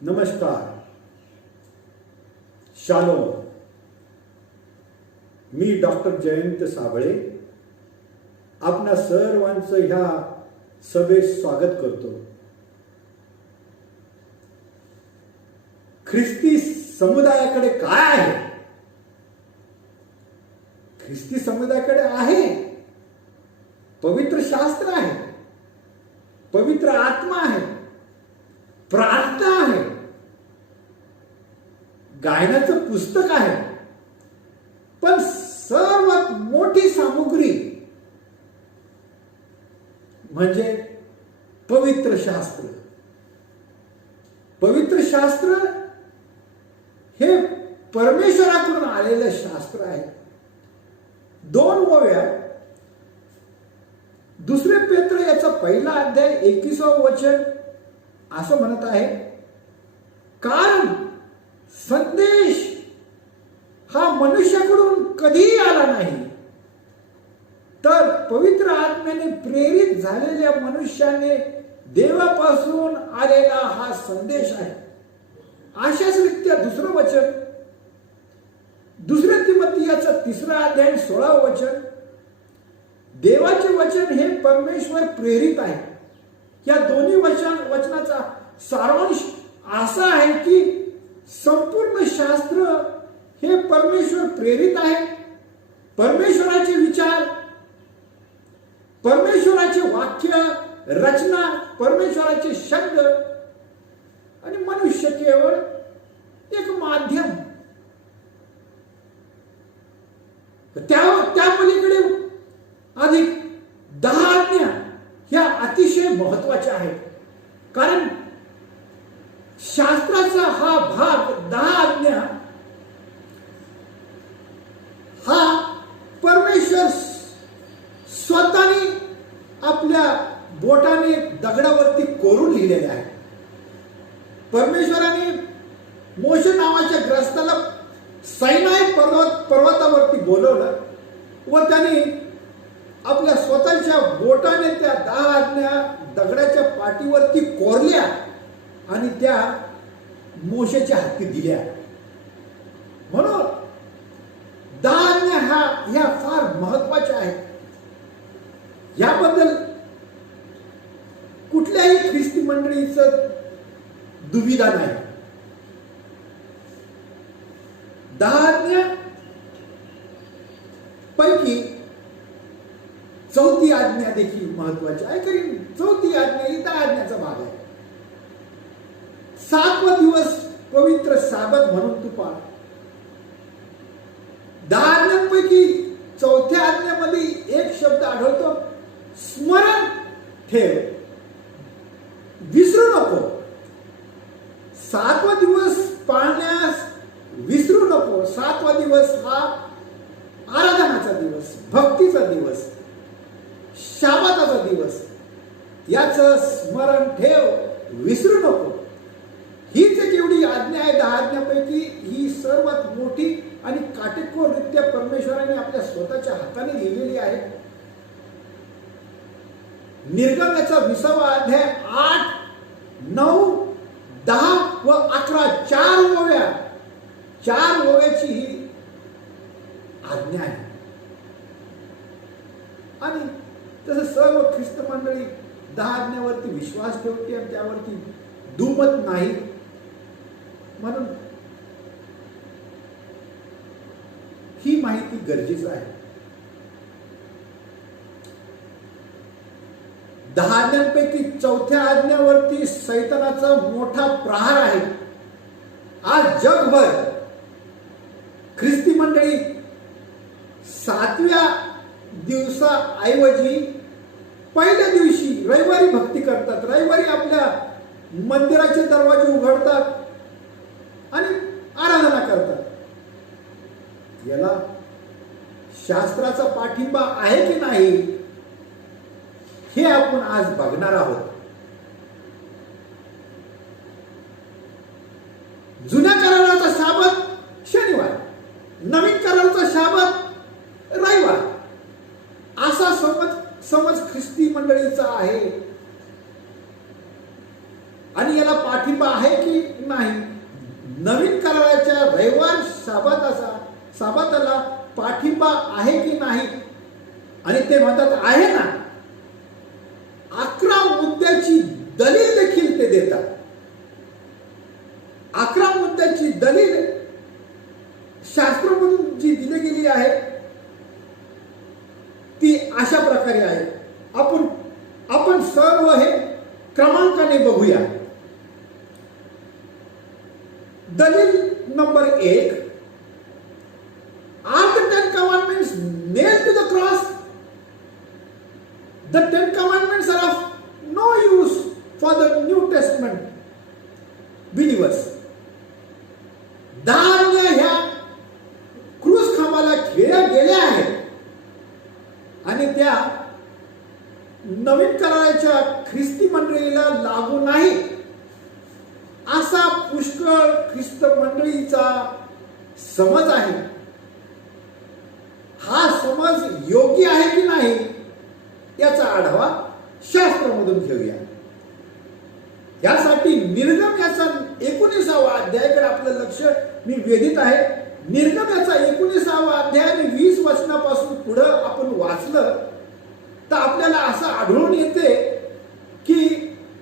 नमस्कार, शालोम. मी डॉक्टर जयंत साबळे आपणा सर्वांचं ह्या सभेत स्वागत करतो. ख्रिस्ती समुदायाकडे काय आहे? ख्रिस्ती समुदायाकडे आहे पवित्र शास्त्र आहे, पवित्र आत्मा आहे, प्रार्थना आहे, गायनाचं पुस्तक आहे, पण सर्वात मोठी सामुग्री म्हणजे पवित्र शास्त्र. पवित्र शास्त्र हे परमेश्वराकडून आलेलं शास्त्र आहे. 2 ओव्या 2 पेत्र याचा 1 अध्याय 21 वचन असं म्हणत आहे, कारण संदेश हा मनुष्याकडून कधीही आला नाही, तर पवित्र आत्म्याने प्रेरित झालेल्या मनुष्याने देवापासून आलेला हा संदेश आहे. अशाच रीत्या 2 वचन 2 तिमोथेयाचा 3 अध्याय 16 वचन, देवाचे वचन हे परमेश्वर प्रेरित आहे. या दोन्ही वचनाचा सारांश असा आहे की संपूर्ण शास्त्र हे परमेश्वर प्रेरित आहे. परमेश्वराचे विचार, परमेश्वराचे वाक्य, रचना, परमेश्वराचे शब्द आणि मनुष्य केवळ एक माध्यम. त्या पलीकडे अधिक 10 आज्ञा ह्या अतिशय महत्वाच्या आहेत. कारण शास्त्राचा हा भाग 10 आज्ञा हा परमेश्वर स्वतःने आपल्या बोटाने दगडावरती कोरून लिहिलेले आहे. परमेश्वराने मोशे नावाच्या ग्रस्ताला सैनाई पर्वतावरती बोलवलं व त्याने आपल्या स्वतःच्या बोटाने त्या 10 आज्ञा दगडाच्या पाठीवरती कोरल्या आणि त्या मोशेच्या हाती दिल्या. म्हणून 10 आज्ञा ह्या फार महत्वाच्या आहेत. याबद्दल कुठल्याही ख्रिस्ती मंडळीचं दुविधा नाही. 10 आज्ञा पैकी 4थी आज्ञा देखील महत्वाची आहे, कारण 4थी आज्ञा ही 10 आज्ञाचा भाग आहे. 7वा दिवस पवित्र साबत म्हणून तू पाळ. 10 आज्ञांपैकी 4थ्या आज्ञेमध्ये एक शब्द आढळतो, स्मरण ठेव, विसरू नको. 7वा दिवस पाळण्यास विसरू नको. 7वा दिवस हा आराधनाचा दिवस, भक्तीचा दिवस, शाबाताचा दिवस. याचं स्मरण ठेव, विसरू नको. हीच एक एवढी आज्ञा आहे 10 आज्ञापैकी. ही सर्वात मोठी आणि काटेकोररित्या परमेश्वराने आपल्या स्वतःच्या हाताने लिहिलेली आहे. निर्गमनाचा 20वा अध्याय 8, 9, 10 व 11 4 ओव्याची ही आज्ञा आहे. आणि तसं सर्व ख्रिस्त मंडळी 10 आज्ञावरती विश्वास ठेवते आणि त्यावरती दुमत नाही. म्हणून ही माहिती गरजेचं आहे. 10 आज्ञांपैकी 4थ्या आज्ञावरती सैतानाचा मोठा प्रहार आहे. आज जगभर ख्रिस्ती मंडळी 7व्या दिवसाऐवजी पहिल्या दिवशी रविवारी भक्ती करतात. रविवारी आपल्या मंदिराचे दरवाजे उघडतात आणि आराधना करतात. याला शास्त्राचा पाठिंबा आहे की नाही हे आपण आज बघणार आहोत. जुन्या कराराचा शाबत शनिवार, नवीन कराराचा शाबत रविवार असा समज ख्रिस्ती मंडळीचा आहे. आणि याला पाठिंबा पाठिंबा आहे की नाही, नवीन कराराच्या रविवार शाबाताला पाठिंबा आहे की नाही, आणि ते म्हणतात आहे ना, 11 मुद्द्याची दलील देखील ते देतात. 11 मुद्द्याची दलील शास्त्रामधून जी दिली गेली आहे ती अशा प्रकारे आहे. आपण सर्व हे क्रमांकाने बघूया. दलील number 1, are the 10 commandments nailed to the cross? The 10 commandments are of no use for the New Testament believers. 10 आज्ञा ह्या क्रूस खांबाला खेळल्या गेल्या आहेत आणि त्या नवीन कराराच्या ख्रिस्ती मंडळीला लागू नाही, असा पुष्कळ ख्रिस्त मंडळीचा समज आहे. हा समज योग्य आहे की नाही याचा आढावा शास्त्रामधून घेऊया. यासाठी निर्गम याचा 19वा अध्यायाकडे आपलं लक्ष मी वेधित आहे. निर्गम याचा 19वा अध्याय आणि 20 वचनापासून पुढे आपण वाचलं तर आपल्याला असं आढळून येते की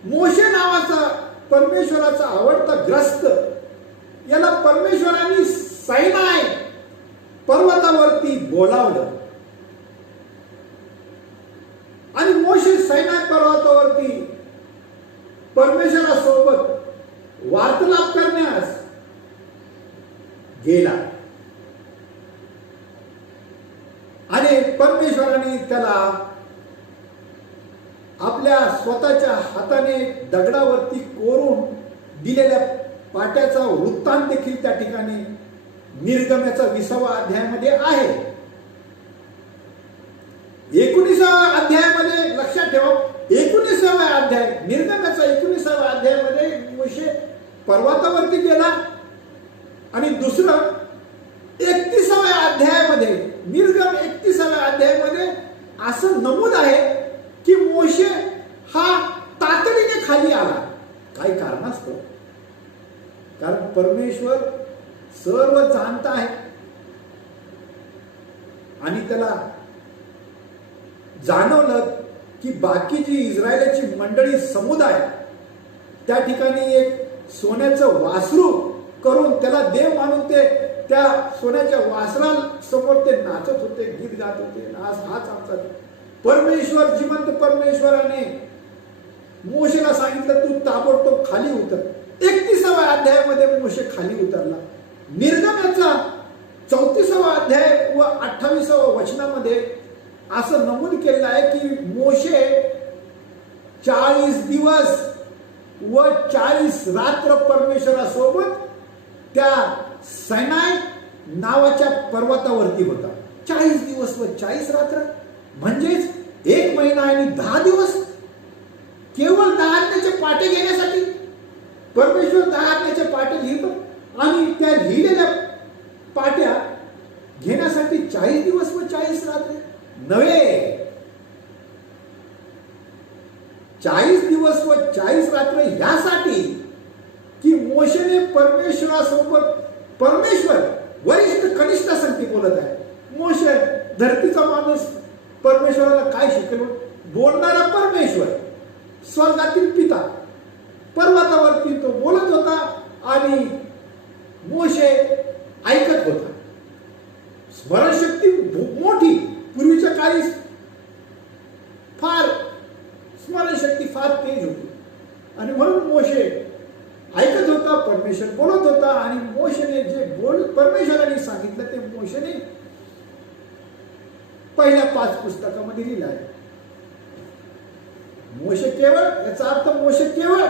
मोशे नावाचा परमेश्वराचा आवडता ग्रस्त याला परमेश्वराने सायनाय पर्वतावरती बोलावलं आणि मोशे सायनाय पर्वतावरती परमेश्वरासोबत वार्तालाप करण्यास गेला आणि परमेश्वराने त्याला आपल्या स्वतःच्या हाताने दगडावरती कोरून दिलेल्या पाट्याचा वृत्तांत देखील त्या ठिकाणी निर्गमनाचा 20वा अध्यायामध्ये आहे. 19व्या अध्यायामध्ये लक्षात ठेवा, 19व्या अध्याय निर्गमनाचा 19व्या अध्यायामध्ये मोशे पर्वतावरती गेला आणि दुसरं 31व्या अध्यायामध्ये निर्गम 31व्या अध्यायामध्ये असं नमूद आहे की मोशे हा तातडीने खाली आला. काही कारण असतं, कारण परमेश्वर सर्व जाणता आहे आणि त्याला जाणवलं की बाकीची इस्रायलाची मंडळी समुदाय त्या ठिकाणी एक सोन्याचं वासरू करून त्याला देव मानून ते त्या सोन्याच्या वासरा समोर ते नाचत होते, गीत गात होते. हाच आमचा परमेश्वर, जिवंत परमेश्वराने मोशेला सांगितलं तू ताबडतोब खाली उतर. 31व्या अध्यायामध्ये मोशे खाली उतरला. निर्गमनाचा 34वा अध्याय व 28व्या वचनामध्ये असं नमूद केलेलं आहे की मोशे 40 दिवस व 40 रात्र परमेश्वरासोबत त्या सायनाय नावाच्या पर्वतावरती होता. 40 दिवस व 40 रात्र म्हणजेच 1 महिना आणि 10 दिवस केवळ 10 आज्ञेचे पाटे घेण्यासाठी. परमेश्वर 10 आज्ञेचे पाटे लिहितो आणि त्या लिहिलेल्या पाट्या घेण्यासाठी 40 दिवस व 40 रात्र नव्हे, 40 दिवस व 40 रात्र यासाठी की मोशेने परमेश्वरासोबत, परमेश्वर वरिष्ठ कनिष्ठ संगती बोलत आहे. मोशे धरतीचा माणूस परमेश्वराला काय शिकलो, बोलणारा परमेश्वर, स्वर्गातील पिता, पर्वतावरती तो बोलत होता आणि मोशे ऐकत होता. स्मरणशक्ती मोठी, पूर्वीच्या काळी फार स्मरणशक्ती फार तेज होती आणि म्हणून मोशे ऐकत होता, परमेश्वर बोलत होता आणि मोशेने जे परमेश्वराने सांगितलं ते मोशेने पहिल्या 5 पुस्तकामध्ये लिहिलं आहे. मोशे केवळ, याचा अर्थ मोशे केवळ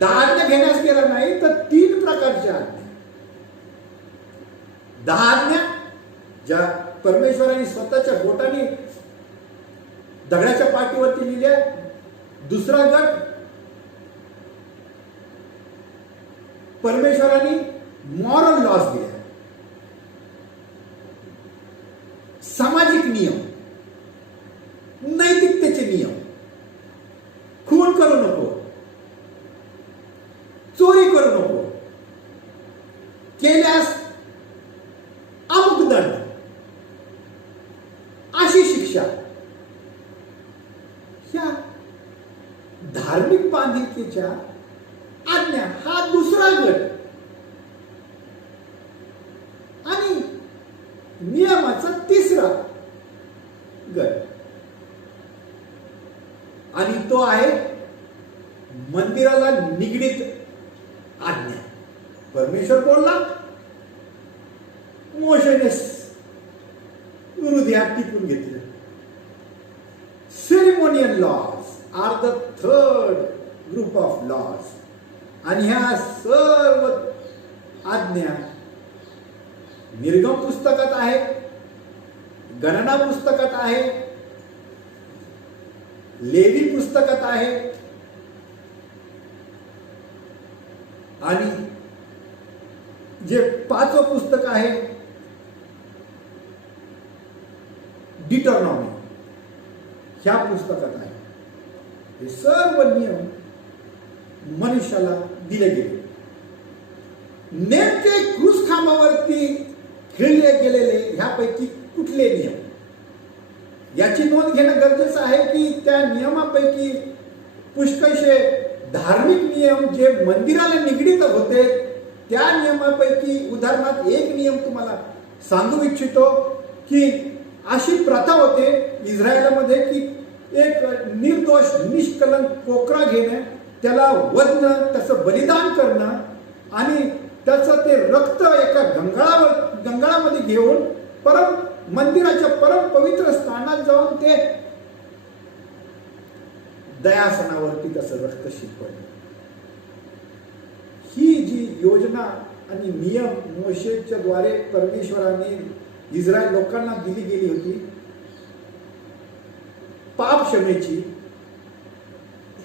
10 आज्ञा घेण्यास गेला नाही तर 3 प्रकारच्या आज्ञा. 10 आज्ञा ज्या परमेश्वराने स्वतःच्या बोटाने दगडाच्या पाठीवरती लिहिल्या. दुसरा गट परमेश्वराने मॉरल लॉज दिल्या, सामाजिक नियम, नैतिकतेचे नियम. खून करू नको, केल्यास अमुक दंड, अशी शिक्षा. ह्या धार्मिक बांधिलकीच्या आज्ञा हा दुसरा गट. आणि नियमाचा तिसरा गट, आणि तो आहे मंदिराला निगडीत आज्ञा. परमेश्वर बोलला, मोशेने हृदयात टिपून घेतलं. Ceremonial laws are the third group of laws. आणि ह्या सर्व आज्ञा निर्गम पुस्तकात आहे, गणना पुस्तकात आहे, लेवी पुस्तकात आहे, आणि जे 5वं पुस्तक आहे डिटरनॉमी, ह्या पुस्तकात आहे. हे सर्व नियम मनुष्याला दिले गेले. नेमके क्रूस खांबावरती खेळले गेलेले ह्यापैकी कुठले नियम, याची नोंद घेणं गरजेचं आहे की त्या नियमापैकी पुष्कळशे धार्मिक नियम जे मंदिराला निगडीत होते, त्या नियमापैकी उदाहरणार्थ एक नियम तुम्हाला सांगू इच्छितो की अशी प्रथा होते इस्रायलमध्ये की एक निर्दोष निष्कलंक कोकरा घेणं, त्याला वधणं, त्याचं बलिदान करणं आणि त्याचं ते रक्त एका गंगाळामध्ये घेऊन मंदिराच्या परम पवित्र स्थानात जाऊन ते दयासनावरती त्याचं रक्त शिंपडलं. ही जी योजना आणि नियम मोशेच्या द्वारे परमेश्वराने इस्रायल लोकांना दिली गेली होती पाप क्षमेची,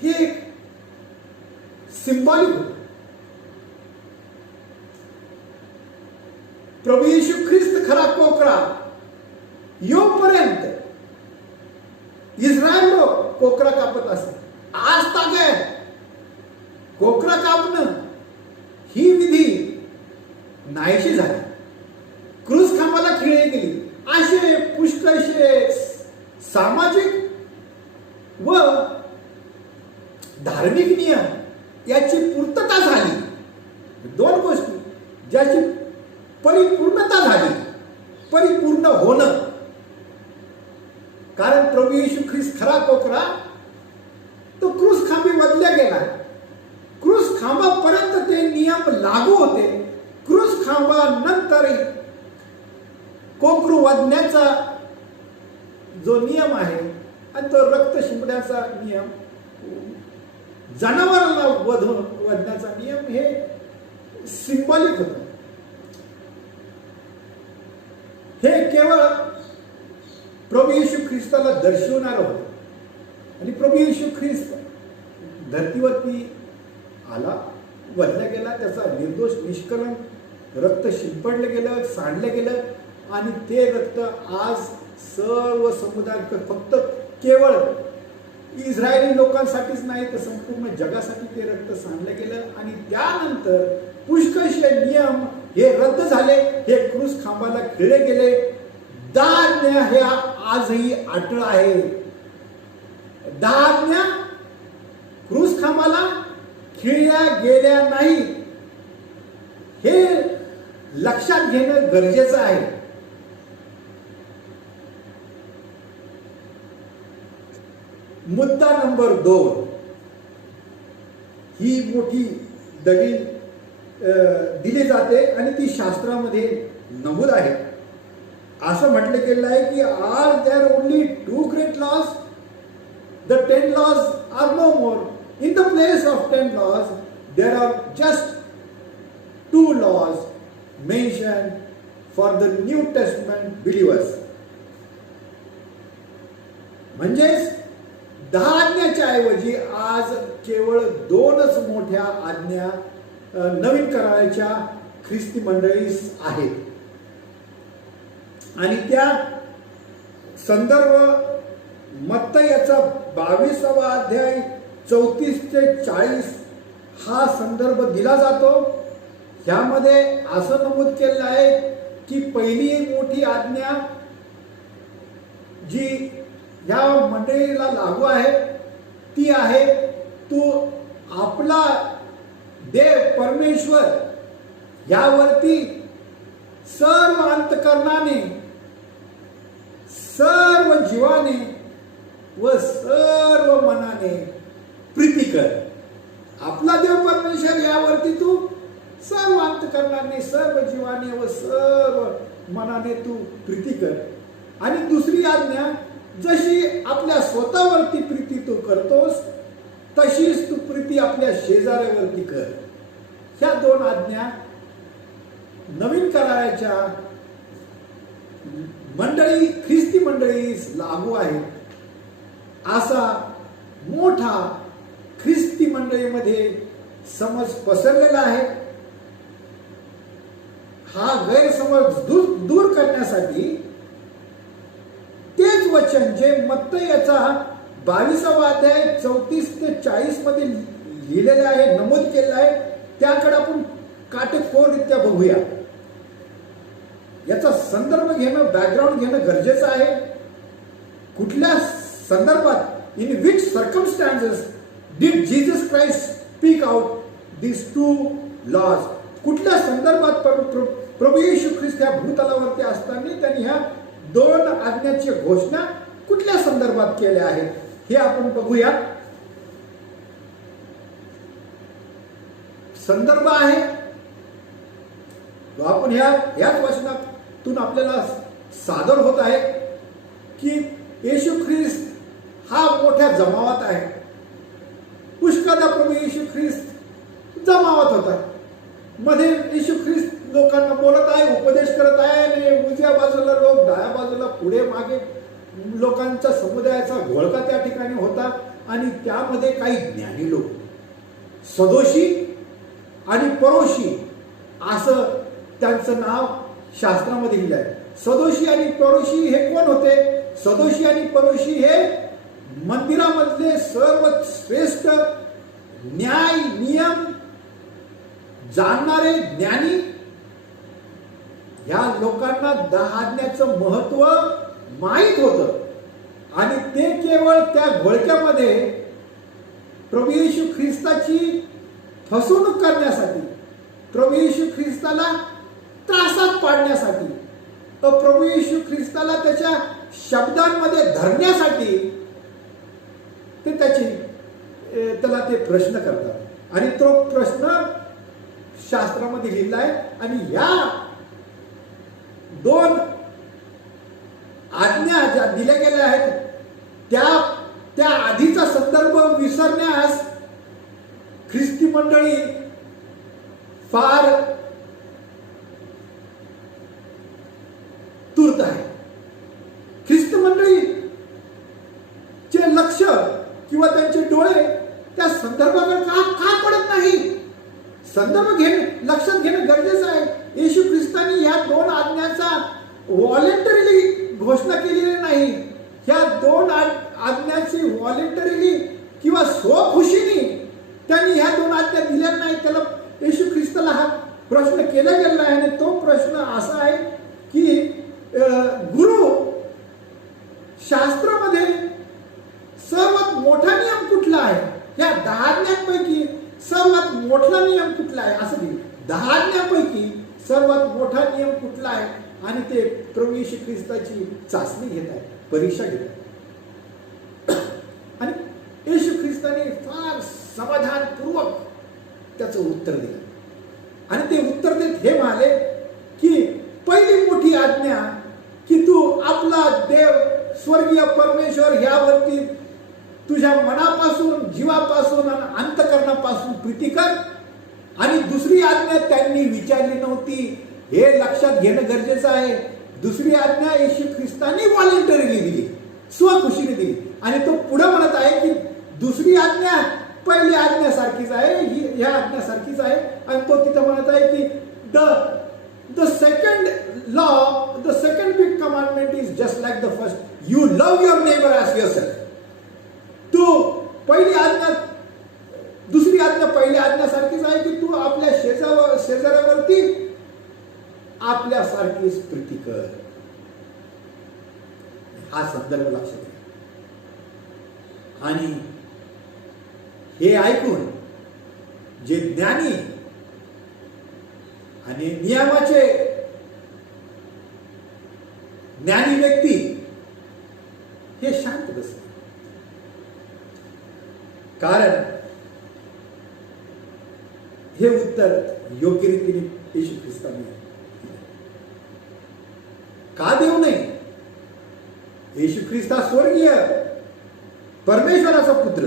हे एक सिंबॉलिक होतं. प्रभू येशू ख्रिस्त खरा कोकरा योपर्यंत इस्रायल लोक कोकरा कापत असत. आज तागत कोकरा कापणं ही विधी नाहीशी झाली, क्रूस खांबाला खिळली गेली. असे पुष्कळशे सामाजिक व धार्मिक नियम याची पूर्तता झाली. दोन गोष्टी ज्याची परिपूर्णता झाली, परिपूर्ण होणं. कारण प्रभू येशू ख्रिस्त खरा कोकरा तो क्रूस खांबी वधल्या गेला. क्रूस खांबापर्यंत ते नियम लागू होते. क्रूस खांबानंतर कोकरू वधण्याचा जो नियम आहे आणि तो रक्त शिंपण्याचा नियम, जनावरांना वधण्याचा नियम, हे सिंबॉलिक होतं. हे केवळ प्रभू येशू ख्रिस्ताला दर्शवणार होतं. आणि प्रभू येशू ख्रिस्त धर्तीवरती आला, वधला गेला, त्याचा निर्दोष निष्कलंक रक्त शिंपडलं गेलं, सांडलं गेलं. आणि ते रक्त आज सर्व समुदाय, फक्त केवळ इस्रायली लोकांसाठीच नाही तर संपूर्ण जगासाठी ते रक्त सांडलं गेलं. आणि त्यानंतर पुष्कळशे नियम हे रद्द झाले, हे क्रूस खांबाला खिळले गेले. 10 आज्ञा हे आजही अटळ आहे. 10 आज्ञा क्रूस खांबाला खिळल्या गेल्या नाही, हे लक्षात घेणं गरजेचं आहे. मुद्दा नंबर 2, ही मोठी दलील दिली जाते आणि ती शास्त्रामध्ये नमूद आहे. असं म्हटलं गेलं आहे की are there only 2 great laws, the 10 laws are no more. In the place of 10 laws, there are just 2 laws mentioned for the New Testament believers. म्हणजेच 10 आज्ञाच्या ऐवजी आज केवळ 2च मोठ्या आज्ञा नवीन कराराच्या ख्रिस्ती मंडळीस आहेत. आणि त्या संदर्भ मत्ती याचा 22वा अध्याय 34 ते 40 हा संदर्भ दिला जातो. ह्यामध्ये असं नमूद केलेलं आहे की पहिली एक मोठी आज्ञा जी ह्या मंडळीला लागू आहे ती आहे, तू आपला देव परमेश्वर यावरती सर्व अंतकरणाने, सर्व जीवाने व सर्व मनाने प्रीती कर. आपला देव परमेश्वर यावरती तू सर्व अंतकरणाने, सर्व जीवाने व सर्व मनाने तू प्रीती कर. आणि दुसरी आज्ञा, जशी आपल्या स्वतःवरती प्रीती तू करतोस तशीच तू प्रीती आपल्या शेजाऱ्यावरती कर. ह्या दोन आज्ञा नवीन कराराच्या मंडळी, ख्रिस्ती मंडळीस लागू आहेत. असा मोठा ख्रिस्ती मंडळीमध्ये समज पसरलेला आहे. हा गैरसमज दूर करण्यासाठी तेच वचन जे मत्ती याचा 22वा अध्याय 34 ते 40 मध्ये लिहिलेले आहे, नमूद केलेलं आहे, त्याकडे आपण काटेकोररित्या बघूया. याचा संदर्भ घेणं, बॅकग्राऊंड घेणं गरजेचं आहे. कुठल्या संदर्भात, in which circumstances did Jesus Christ speak out this to laws. कुठल्या संदर्भात प्रभू येशू ख्रिस्त या भूतलावरती असताना त्यांनी ह्या दोन आज्ञाची घोषणा कुठल्या संदर्भात केल्या आहेत हे आपण बघूया. संदर्भ आहे आपण याच वचनातून आपल्याला सादर होत आहे की येशू ख्रिस्त हा मोठ्या जमावात आहे. पुष्कळदा प्रभू येशू ख्रिस्त जमावात होता. मध्ये येशू ख्रिस्त लोकांना बोलत आहे, उपदेश करत आहे, आणि उजव्या बाजूला लोक, डाव्या बाजूला, पुढे मागे लोकांच्या समुदायाचा घोळका त्या ठिकाणी होता. आणि त्यामध्ये काही ज्ञानी लोक, सदोशी आणि परोशी असं त्यांचं नाव शास्त्रामध्ये लिहिलं आहे. सदोशी आणि परोशी हे कोण होते? सदोशी आणि परोशी हे मंदिरामधले सर्व श्रेष्ठ न्याय नियम जाणणारे ज्ञानी. ह्या लोकांना 10 आज्ञाचं महत्व माहीत होतं आणि ते केवळ त्या घोळक्यामध्ये प्रभू येशू ख्रिस्ताची फसवणूक करण्यासाठी, प्रभू येशू ख्रिस्ताला त्रासात पाडण्यासाठी, प्रभू येशू ख्रिस्ताला त्याच्या शब्दांमध्ये धरण्यासाठी त्याला ते प्रश्न करतात. आणि तो प्रश्न शास्त्रामध्ये लिहिला आहे. आणि या दोन आज्ञा ज्या दिल्या गेल्या आहेत त्या आधीचा संदर्भ विसरण्यास ख्रिस्ती मंडळी फार तूर्त आहे. ख्रिस्ती मंडळी चे लक्ष किंवा त्यांचे डोळे त्या संदर्भाकडे का पडत नाही? संदर्भ लक्षात घेणं गरजेचं आहे. येशू ख्रिस्तानी या दोन आज्ञाचा व्हॉलेंटरीली घोषणा केलेली नाही. ह्या दोन आज्ञाची व्हॉलेंटरीली किंवा स्वखुशीने त्यांनी ह्या दोन आज्ञा दिल्या नाही. त्याला येशू ख्रिस्ताला हा प्रश्न केला गेला आहे. आणि तो प्रश्न असा आहे की गुरु, शास्त्रामध्ये सर्वात मोठा नियम कुठला आहे? या 10 आज्ञांपैकी सर्वात मोठा नियम कुठला आहे? असं दिलं. 10 आज्ञांपैकी सर्वात मोठा नियम कुठला आहे? आणि ते प्रभू येशू ख्रिस्ताची चाचणी घेत आहे, परीक्षा घेत आहे. आणि येशू ख्रिस्ताने फार समाधानपूर्वक त्याचं उत्तर दिलं. आणि ते उत्तर देत हे म्हणाले की पहिली मोठी आज्ञा की तू आपला देव स्वर्गीय परमेश्वर ह्यावरती तुझ्या मनापासून, जीवापासून आणि अंतकरणापासून प्रीती कर. आणि दुसरी आज्ञा त्यांनी विचारली नव्हती, हे लक्षात घेणं गरजेचं आहे. दुसरी आज्ञा येशू ख्रिस्तानी व्हॉलेंटरीली दिली, स्वखुशीने दिली. आणि तो पुढे म्हणत आहे की दुसरी आज्ञा पहिली आज्ञासारखीच आहे, ही ह्या आज्ञासारखीच आहे. आणि तो तिथं म्हणत आहे की the second law, the second big commandment is just like the first, you love your neighbour as yourself. तू पहिली आज्ञा, दुसरी आज्ञा पहिल्या आज्ञासारखीच आहे की तू आपल्या शेजाऱ्यावर आपल्यासारखीच प्रीती कर. हा संदर्भ लक्षात घ्या. आणि हे ऐकून जे ज्ञानी आणि नियमाचे ज्ञानी व्यक्ती हे शांत बसले. कारण हे उत्तर योग्य रीतीने येशू ख्रिस्ताने दिले. का देऊ नये? येशू ख्रिस्त हा स्वर्गीय परमेश्वराचा पुत्र.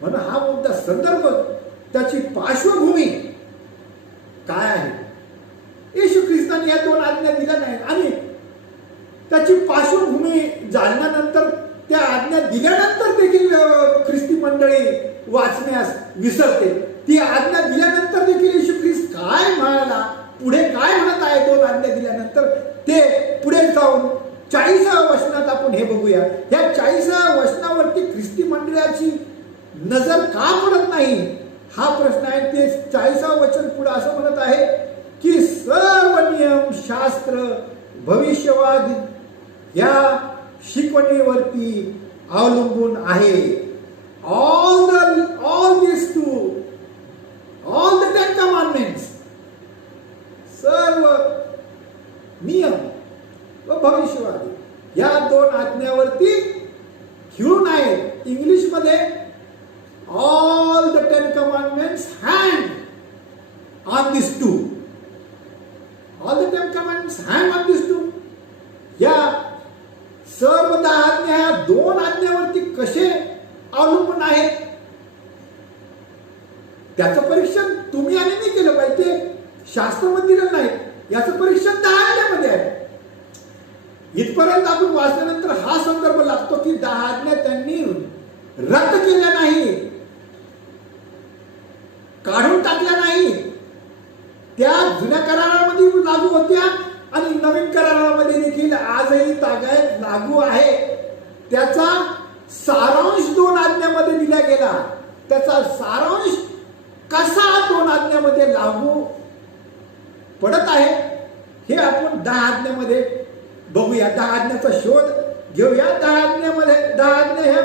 म्हणून हा मुद्दा संदर्भ, त्याची पार्श्वभूमी काय आहे? येशू ख्रिस्ताने या दोन आज्ञा दिल्या नाहीत आणि त्याची पार्श्वभूमी जाणल्यानंतर, त्या आज्ञा दिल्यानंतर देखील ख्रिस्ती मंडळी वाचण्यास विसरते. ती आज्ञा दिल्यानंतर देखील येशू ख्रिस्त काय म्हणाला, पुढे काय म्हणत आहे दोन आज्ञा दिल्यानंतर, ते पुढे जाऊन 40व्या वचनात आपण हे बघूया. या 40व्या वचनावरती ख्रिस्ती मंडळाची नजर का पडत नाही हा प्रश्न आहे. ते 40व्या वचन पुढे असं म्हणत आहे की सर्व नियम, शास्त्र, भविष्यवाद या शिकवणीवरती अवलंबून आहे. all these two, all the 10 commandments, सर्व नियम व भविष्यवादी या दोन आज्ञावरती खिळून आहेत. इंग्लिश मध्ये all the 10 commandments hang on these two. all the 10 commandments hang on these two. या सर्व 10 आज्ञा या दोन आज्ञावरती कसे अवलंबून आहेत त्याचं परीक्षण तुम्ही आणि मी केलं पाहिजे. ते शास्त्रामध्ये दिलं नाही, याचं परीक्षण 10 आज्ञामध्ये आहे. इथपर्यंत आपण वाचल्यानंतर हा संदर्भ लागतो की 10 आज्ञा त्यांनी रद्द केल्या नाही, काढून टाकल्या नाही. त्या जुन्या करारामध्ये लागू होत्या आणि नवीन करारामध्ये देखील आजही तागायत लागू आहे. त्याचा सारांश दोन आज्ञामध्ये दिला गेला. त्याचा सारांश कसा दोन आज्ञामध्ये लागू पडत आहे हे आपण 10 आज्ञामध्ये बघूया. 10 आज्ञाचा शोध घेऊया. 10 आज्ञा ह्या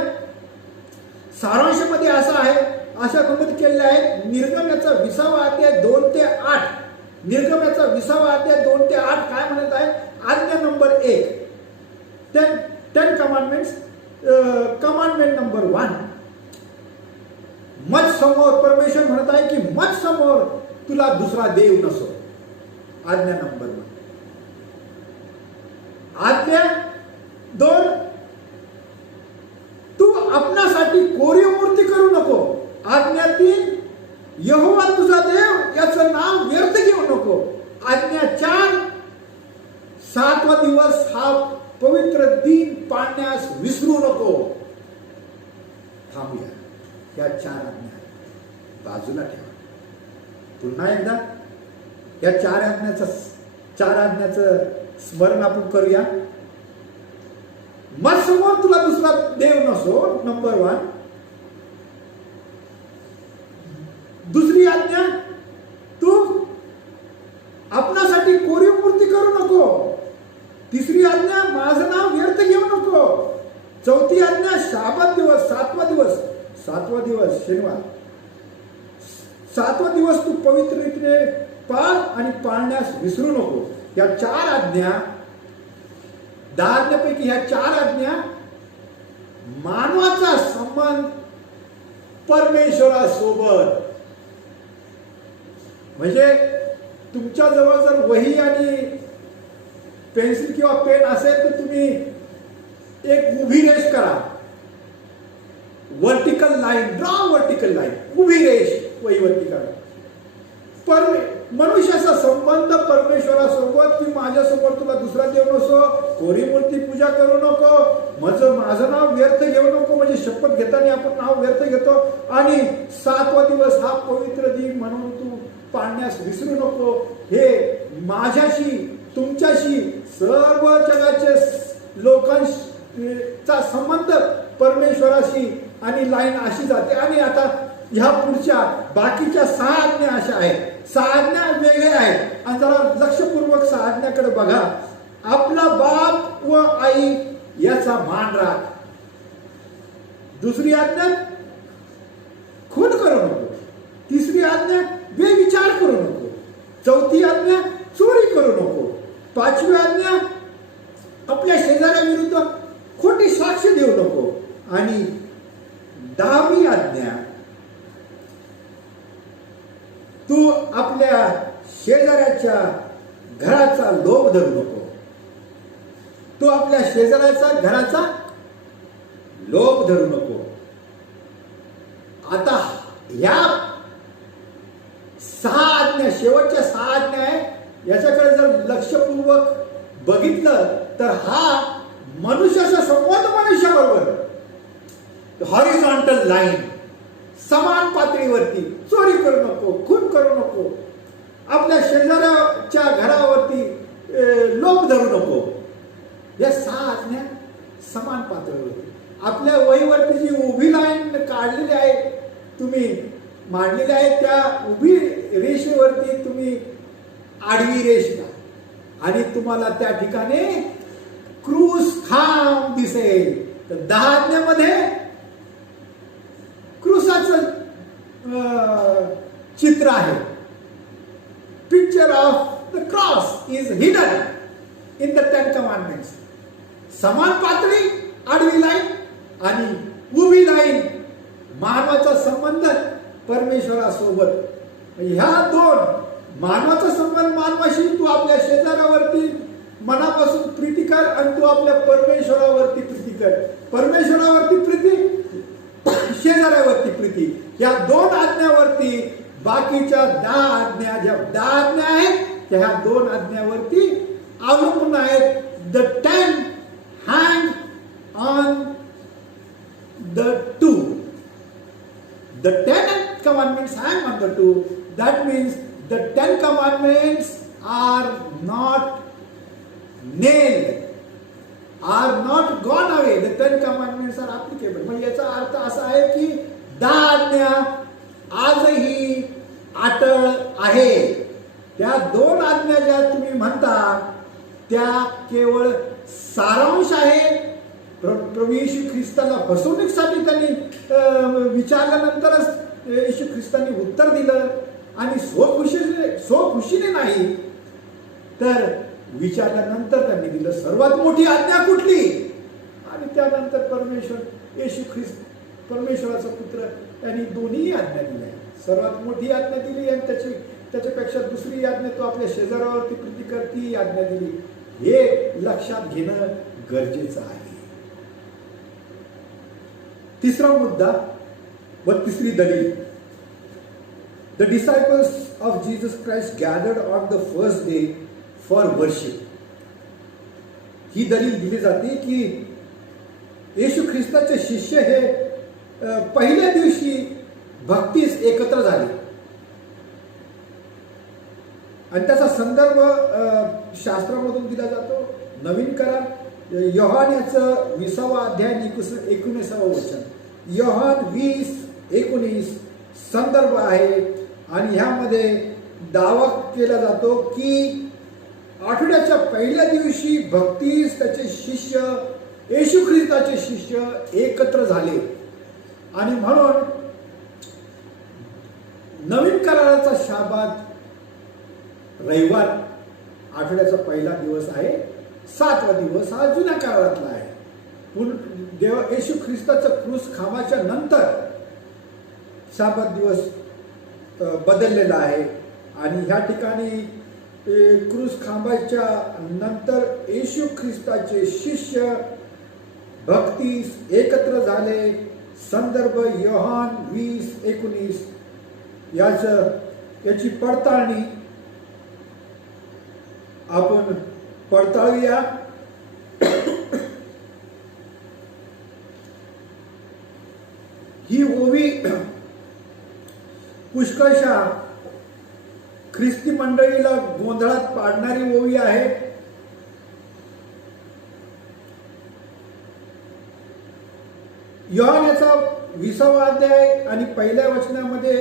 सारांशामध्ये असा आहे, अशा नमूद केलेल्या आहेत. निर्गमनाचा 20वा अध्याय 2 ते 8. निर्गमनाचा 20वा अध्याय 2 ते 8 काय म्हणत आहे? आज्ञा नंबर 1, 10 कमांडमेंट्स. कमांडमेंट नंबर 1, मज समोर परमेश्वर म्हणत आहे की मज समोर तुला दुसरा देव नसो. आज्ञा नंबर 1. आज्ञा 2, तू आपणासाठी कोरीव मूर्ती करू नको. आज्ञा 3, यहोवा तुझा देव याचं नाव व्यर्थ घेऊ नको. आज्ञा 4, 7वा दिवस हा पवित्र दिन पाळण्यास विसरू नको. थांबूया. या 4 आज्ञा बाजूला ठेवा. पुन्हा एकदा या 4 आज्ञाचं स्मरण आपण करूया. मज समोर तुला दुसरा देव नसो, नंबर 1. दुसरी आज्ञा, तू आपणासाठी कोरीव मूर्ती करू नको. तिसरी आज्ञा, माझं नाव व्यर्थ घेऊ नको. चौथी आज्ञा, शाबत दिवस, 7वा दिवस शनिवार, 7वा दिवस तू पवित्र रीतीने पाळ आणि पाळण्यास विसरू नको. या 4 आज्ञा, 10 आज्ञापैकी ह्या 4 आज्ञा मानवाचा संबंध परमेश्वरासोबत. म्हणजे तुमच्या जवळ जर वही आणि पेन्सिल किंवा पेन असेल तर तुम्ही एक उभी रेष करा. Vertical line, draw vertical line, उभी रेष वहीवरती करा. मनुष्याचा संबंध परमेश्वरासोबत की माझ्यासोबत तुला दुसरा देव नसो, कोरी मूर्ती पूजा करू नको, माझं नाव व्यर्थ घेऊ नको. म्हणजे शपथ घेताना आपण नाव व्यर्थ घेतो. आणि 7वा दिवस हा पवित्र दिन म्हणून तू पाळण्यास विसरू नको. हे माझ्याशी, तुमच्याशी, सर्व जगाच्या लोकांचा संबंध परमेश्वराशी आणि लाईन अशी जाते. आणि आता ह्या पुढच्या बाकीच्या 6 आज्ञा अशा आहेत. 6 आज्ञा वेगळ्या आहेत आणि जरा लक्षपूर्वक 6 आज्ञाकडे बघा. आपला बाप व आई याचा मान राख. दुसरी आज्ञा खून करू नको. तिसरी आज्ञा बेविचार करू नको. चौथी आज्ञा चोरी करू नको. 5वी आज्ञा आपल्या शेजाऱ्याविरुद्ध खोटी साक्ष देऊ नको. आणि 10वी आज्ञा तू आपल्या शेजाऱ्याच्या घराचा लोभ धरू नको. तू आपल्या शेजाऱ्याचा घराचा लोभ धरू नको. आता ह्या 6 आज्ञा, शेवटच्या 6 आज्ञा आहे, याच्याकडे जर लक्षपूर्वक बघितलं तर हा मनुष्याचा संवाद मनुष्याबरोबर हॉरिझॉन्टल लाईन, समान पातळीवरती. चोरी करू नको, खून करू नको, आपल्या शेजाऱ्याच्या घरावरती लोभ धरू नको. या 6 आज्ञा समान पातळीवरती. आपल्या वहीवरती जी उभी लाईन काढलेली आहे, तुम्ही मांडलेली आहे, त्या उभी रेषेवरती तुम्ही आडवी रेष का आणि तुम्हाला त्या ठिकाणी क्रूस खांब दिसेल. तर 10 आज्ञामध्ये क्रूसाचं चित्र आहे. Picture of the cross is hidden in the 10 commandments. समान पातळी आडवी लाईन आणि उभी लाईन, मानवाचा संबंध परमेश्वरासोबत. ह्या 2, मानवाचा संबंध मानवाशी, तू आपल्या शेजाऱ्यावरती मनापासून प्रीती कर आणि तू आपल्या परमेश्वरावरती प्रीती कर. परमेश्वरावरती प्रीती, शेजाऱ्यावरती प्रीती. या 2 आज्ञावरती बाकीच्या 10 आज्ञा, ज्या 10 आज्ञा आहेत त्या ह्या 2 आज्ञावरती अवलंबून आहेत. The 10 hang on the 2. The 10 commandments hang on the 2. That means the 10 commandments are not nailed, are not gone away. The 10 commandments are applicable. म्हणजे याचा अर्थ असा आहे की 10 आज्ञा आजही अटळ आहे. त्या 2 आज्ञा ज्या तुम्ही म्हणता त्या केवळ सारांश आहे. प्रभू येशू ख्रिस्ताला फसवणुकीसाठी त्यांनी विचारल्यानंतरच येशू ख्रिस्तांनी उत्तर दिलं आणि स्वखुशीने नाही, तर विचारल्यानंतर त्यांनी दिलं. सर्वात मोठी आज्ञा कुठली? आणि त्यानंतर परमेश्वर येशू ख्रिस्त, परमेश्वराचा पुत्र, त्यांनी दोन्ही आज्ञा दिल्या. सर्वात मोठी आज्ञा दिली आणि त्याच्यापेक्षा दुसरी आज्ञा, तो आपल्या शेजाऱ्यावरती प्रीती कर, ती आज्ञा दिली. हे लक्षात घेणं गरजेचं आहे. तिसरा मुद्दा व तिसरी दलील. The disciples of Jesus Christ gathered on the first day for worship. ही दलील दिली जाते की येशू ख्रिस्ताचे शिष्य हे पहिल्या दिवशी भक्तीस एकत्र झाले आणि त्याचा संदर्भ शास्त्रामधून दिला जातो. नवीन करार योहान याचं 20वा अध्याय 19वा वचन, योहान 20:19 संदर्भ आहे. आणि ह्यामध्ये दावा केला जातो की आठवड्याच्या पहिल्या दिवशी भक्तीस त्याचे शिष्य, येशू ख्रिस्ताचे शिष्य एकत्र झाले. आणि म्हणून नवीन कराराचा शाबात रविवार, आठवड्याचा पहिला दिवस आहे. 7वा दिवस हा जुन्या करारातला आहे. येशू ख्रिस्ताचं क्रूस खांबाच्या नंतर शाबात दिवस बदललेला आहे. आणि ह्या ठिकाणी क्रूस खांबाच्या नंतर येशू ख्रिस्ताचे शिष्य भक्तीस एकत्र झाले. संदर्भ योहान 20:19. याची पडताळणी आपण पडताळूया. ही ओवी पुष्कळशा ख्रिस्ती मंडळीला गोंधळात पाडणारी ओवी आहे. योहान याचा 20वा अध्याय आणि पहिल्या वचनामध्ये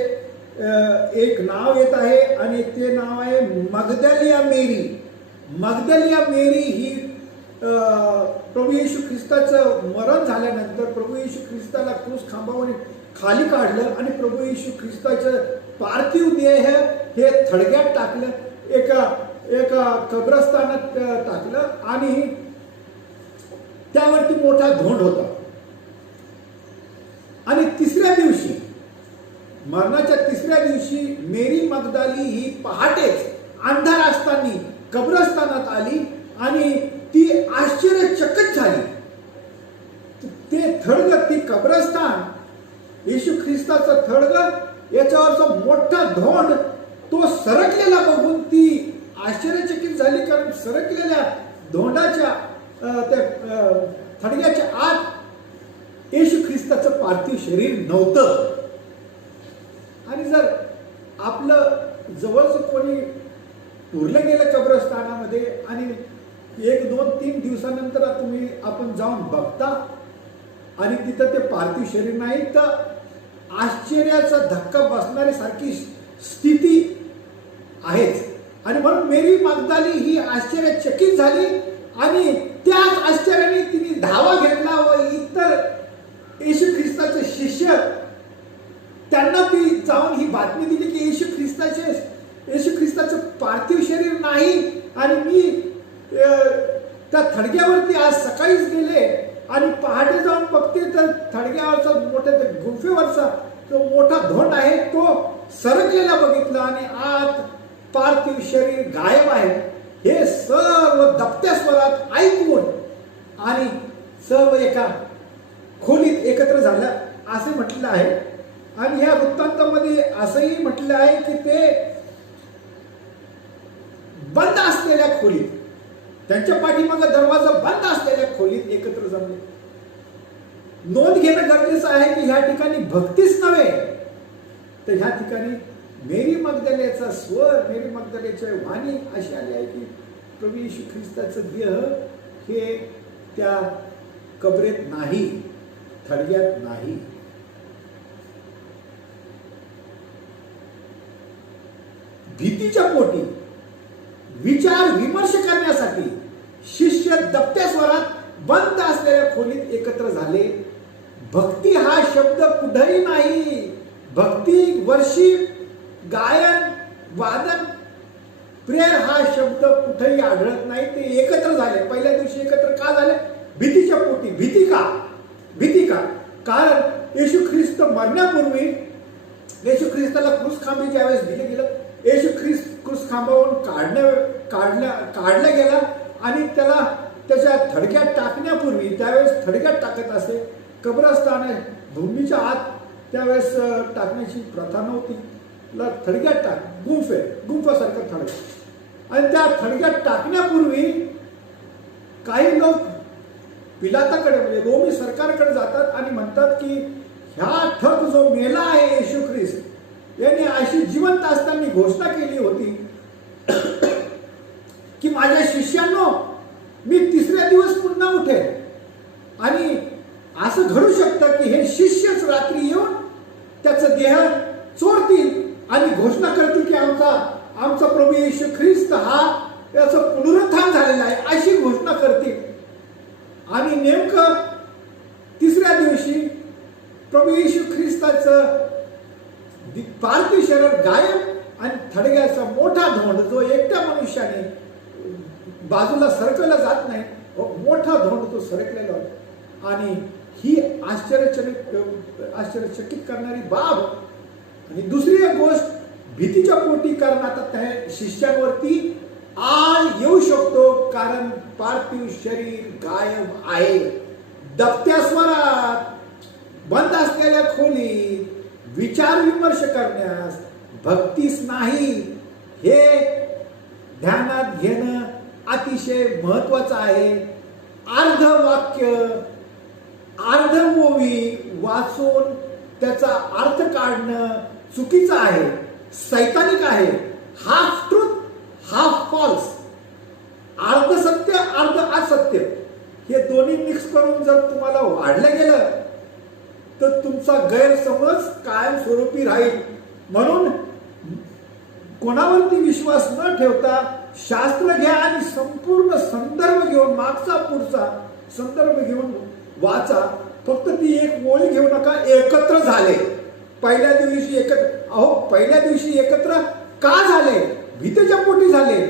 एक नाव येत आहे आणि ते नाव आहे मगदलिया मेरी. मगदलिया मेरी ही प्रभू येशू ख्रिस्ताचं मरण झाल्यानंतर प्रभू येशू ख्रिस्ताला क्रूस खांबावर खाली काढलं आणि प्रभू येशू ख्रिस्ताचं पार्थिव देह हे थडग्यात टाकलं, एका कब्रस्तानात टाकलं आणि त्यावरती मोठा धोंड होता. आणि तिसऱ्या दिवशी, मरणाच्या तिसऱ्या दिवशी मेरी मगदाली ही पहाटेच अंधार असताना कब्रस्तानात आली आणि ती आश्चर्यचकित झाली. ते थडग, ती कब्रस्तान, येशू ख्रिस्ताचं थडग, याच्यावरचा मोठा धोंड तो सरकलेला बघून ती आश्चर्यचकित झाली. कारण सरकलेल्या धोंडाच्या त्या थडग्याच्या आत येशू ख्रिस्ताचं पार्थिव शरीर नव्हतं. आणि जर आपलं जवळचं कोणी उरलं गेलं कब्रस्तानामध्ये आणि 1, 2, 3 दिवसानंतर आपण जाऊन बघता आणि तिथं ते पार्थिव शरीर नाही, तर आश्चर्याचा धक्का बसणारी सारखी स्थिती आहेच. आणि म्हणून मेरी मगदाली ही आश्चर्यचकित झाली आणि त्याच आश्चर्याने तिने धावा घेतला व इतर येशू ख्रिस्ताचे शिष्य त्यांना ती जाऊन ही बातमी दिली की येशू ख्रिस्ताचं पार्थिव शरीर नाही. आणि मी त्या थडग्यावरती आज सकाळीच गेले आणि पहाटे जाऊन बघते तर थडग्यावरचा मोठ्या गुंफेवरचा तो मोठा धोंड आहे तो सरकलेला बघितला आणि आत पार्थिव शरीर गायब आहे. हे सर्व दबत्या स्वरात ऐकून आणि सर्व एका खोलीत एकत्र झालं असे म्हटलेलं आहे. आणि ह्या वृत्तांतामध्ये असंही म्हटलं आहे की ते बंद असलेल्या खोलीत, त्यांच्या पाठीमागे दरवाजा बंद असलेल्या खोलीत एकत्र जमले. नोंद घेणं गरजेचं आहे की ह्या ठिकाणी भक्तीच नव्हे, तर ह्या ठिकाणी मेरी मगदलेचा स्वर, मेरी मगदलेची वाणी अशी आली आहे की प्रभू येशू ख्रिस्ताचं देह हे त्या कबरेत नाही, थडग्यात नाही. भीतीच्या पोटी विचार विमर्श करण्यासाठी शिष्य दबत्या स्वरात बंद असलेल्या खोलीत एकत्र झाले. भक्ती हा शब्द कुठेही नाही. भक्ती, वर्शिप, गायन, वादन, प्रेयर हा शब्द कुठेही आढळत नाही. ते एकत्र झाले. पहिल्या दिवशी एकत्र का झाले? भीतीच्या पोटी. भीती का? कारण येशू ख्रिस्त मरण्यापूर्वी येशू ख्रिस्ताला क्रूस खांबी ज्यावेळेस दिलं गेलं, येशू ख्रिस्त क्रूस खांबावरून काढला गेला आणि त्याला त्याच्या थडग्यात टाकण्यापूर्वी, त्यावेळेस थडग्यात टाकत असे, कब्रस्तान भूमीच्या आत त्यावेळेस टाकण्याची प्रथा नव्हती. थडग्यात टाक, गुंफासारखं थडग. आणि त्या थडग्यात टाकण्यापूर्वी काही लोक पिलाताकडे म्हणजे रोमी सरकारकडे जातात आणि म्हणतात की ह्या ठग जो मेला आहे येशू ख्रिस्त यांनी अशी जिवंत असताना घोषणा केली होती की माझ्या शिष्यांनो, मी 3ऱ्या दिवस पुन्हा उठेल. आणि असं घडू शकतं की हे शिष्यच रात्री येऊन त्याचा देह चोरतील आणि घोषणा करतील की आमचा प्रभू येशू ख्रिस्त हा याचं पुनरुत्थान झालेला आहे, अशी घोषणा करतील. आणि नेमकं 3ऱ्या दिवशी प्रभू येशू ख्रिस्ताचं पार्थिव शरीर गायब आणि थडग्याचा मोठा धोंड जो एकट्या मनुष्याने बाजूला सरकवला जात नाही, मोठा धोंड तो सरकलेला होता. आणि ही आश्चर्यचकित करणारी बाब. आणि दुसरी एक गोष्ट, भीतीच्या पोटी, कारण आता त्या शिष्यांवरती आळ येऊ शकतो, कारण पार्थिव शरीर गायब आहे. दबत्या स्वरात बंद असलेल्या खोलीत विचार विमर्श करण्यास भक्तीच नाही, हे ध्यानात घेणं अतिशय महत्वाचं आहे. अर्धवाक्य, अर्धमोवी वाचून त्याचा अर्थ काढणं चुकीचं आहे, सैतानिक आहे. हाफ ट्रूथ, हाफ फॉल्स, अर्ध सत्य, अर्ध असत्य, हे दोन्ही मिक्स करून जर तुम्हाला वाढलं गेलं तर तुमचा गैरसमज कायमस्वरूपी राहील. म्हणून कोणावरती विश्वास न ठेवता शास्त्र घ्या आणि संपूर्ण संदर्भ घेऊन, मागचा पुढचा संदर्भ घेऊन वाचा. फक्त ती एक ओळी घेऊ नका, एकत्र झाले पहिल्या दिवशी एकत्र. अहो, पहिल्या दिवशी एकत्र का झाले? भीतीच्या पोटी झाले.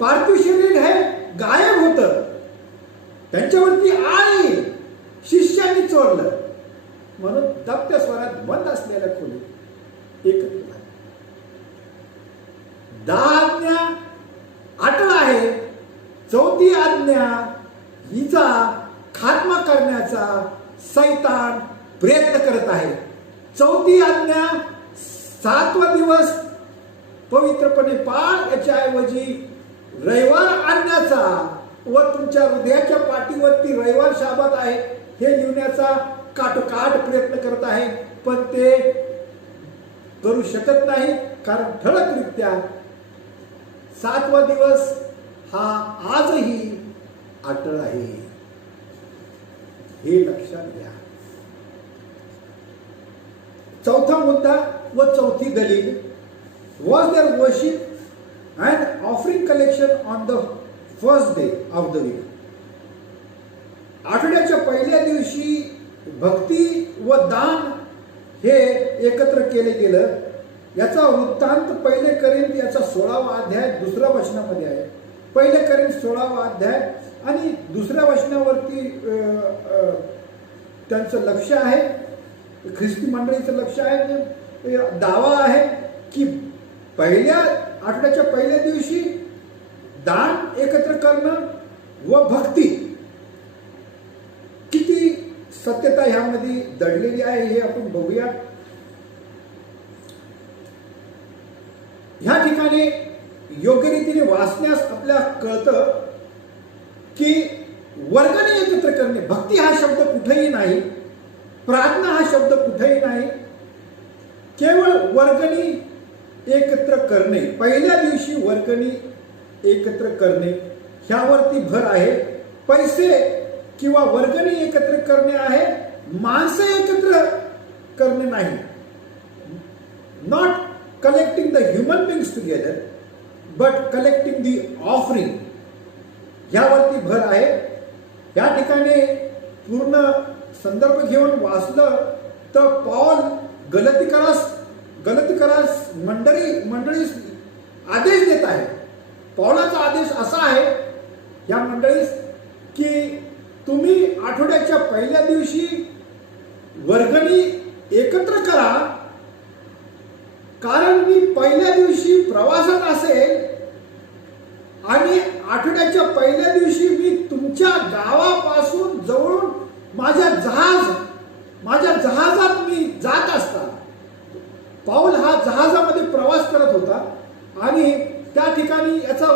पार्थिव शरीर हे गायब होतं, त्यांच्यावरती आळी शिष्याने चोरलं, म्हणून दबत्या स्वरात बंद असलेल्या खोलीत एकत्र झाले. 10 आज्ञा अटळ आहे. 4थी आज्ञा हिचा खात्मा करण्याचा सैतान प्रयत्न करत आहे. 4थी आज्ञा 7वा दिवस पवित्रपणे पाळ, याच्याऐवजी रविवार आणण्याचा व तुमच्या हृदयाच्या पाठीवरती रविवार शाबात आहे हे लिहिण्याचा काटोकाट प्रयत्न करत आहे. पण ते करू शकत नाही, कारण ठळकरित्या 7वा दिवस हा आजही अटळ आहे, हे लक्षात घ्या. 4था मुद्दा व 4थी दलील, was their worship and offering collection on the first day of the week. आठवड्याच्या पहिल्या दिवशी भक्ती व दान हे एकत्र केले गेलं. याचा वृत्तांत 1 करिंथ याचा 16वा अध्याय 2ऱ्या वचनामध्ये आहे. 1 करिंथ 16वा अध्याय आणि 2ऱ्या वचनावरती त्यांचं लक्ष आहे, ख्रिस्ती मंडळीचं लक्ष आहे. दावा आहे की आठवड्याच्या पहिल्या दिवशी दान एकत्र करणं व भक्ती, किती सत्यता ह्यामध्ये दडलेली आहे हे आपण बघूया. ह्या ठिकाणी योग्य रीतीने वाचण्यास आपल्याला कळतं की वर्गणी एकत्र करणे, भक्ती हा शब्द कुठेही नाही, प्रार्थना हा शब्द कुठेही नाही, केवळ वर्गणी एकत्र करणे, पहिल्या दिवशी वर्गणी एकत्र करणे ह्यावरती भर आहे. पैसे किंवा वर्गणी एकत्र करणे आहे, माणसं एकत्र करणे नाही. Not collecting the human beings together but collecting the offering, ह्यावरती भर आहे. या ठिकाणी पूर्ण संदर्भ घेऊन वाचलं तर पौल गलतिकरास मंडळीस आदेश देत आहे. पौलाचा आदेश असा आहे या मंडळीस की तुम्ही आठवड्याच्या पहिल्या दिवशी वर्गणी एकत्र करा, कारण मी पहिल्या दिवशी प्रवासात असेल आणि आठवड्याच्या पहिल्या दिवशी मी तुमच्या गावापासून जवळून माझ्या जहाजात मी जात असता. पौल हा जहाजामध्ये प्रवास करत होता आणि त्या ठिकाणी याचा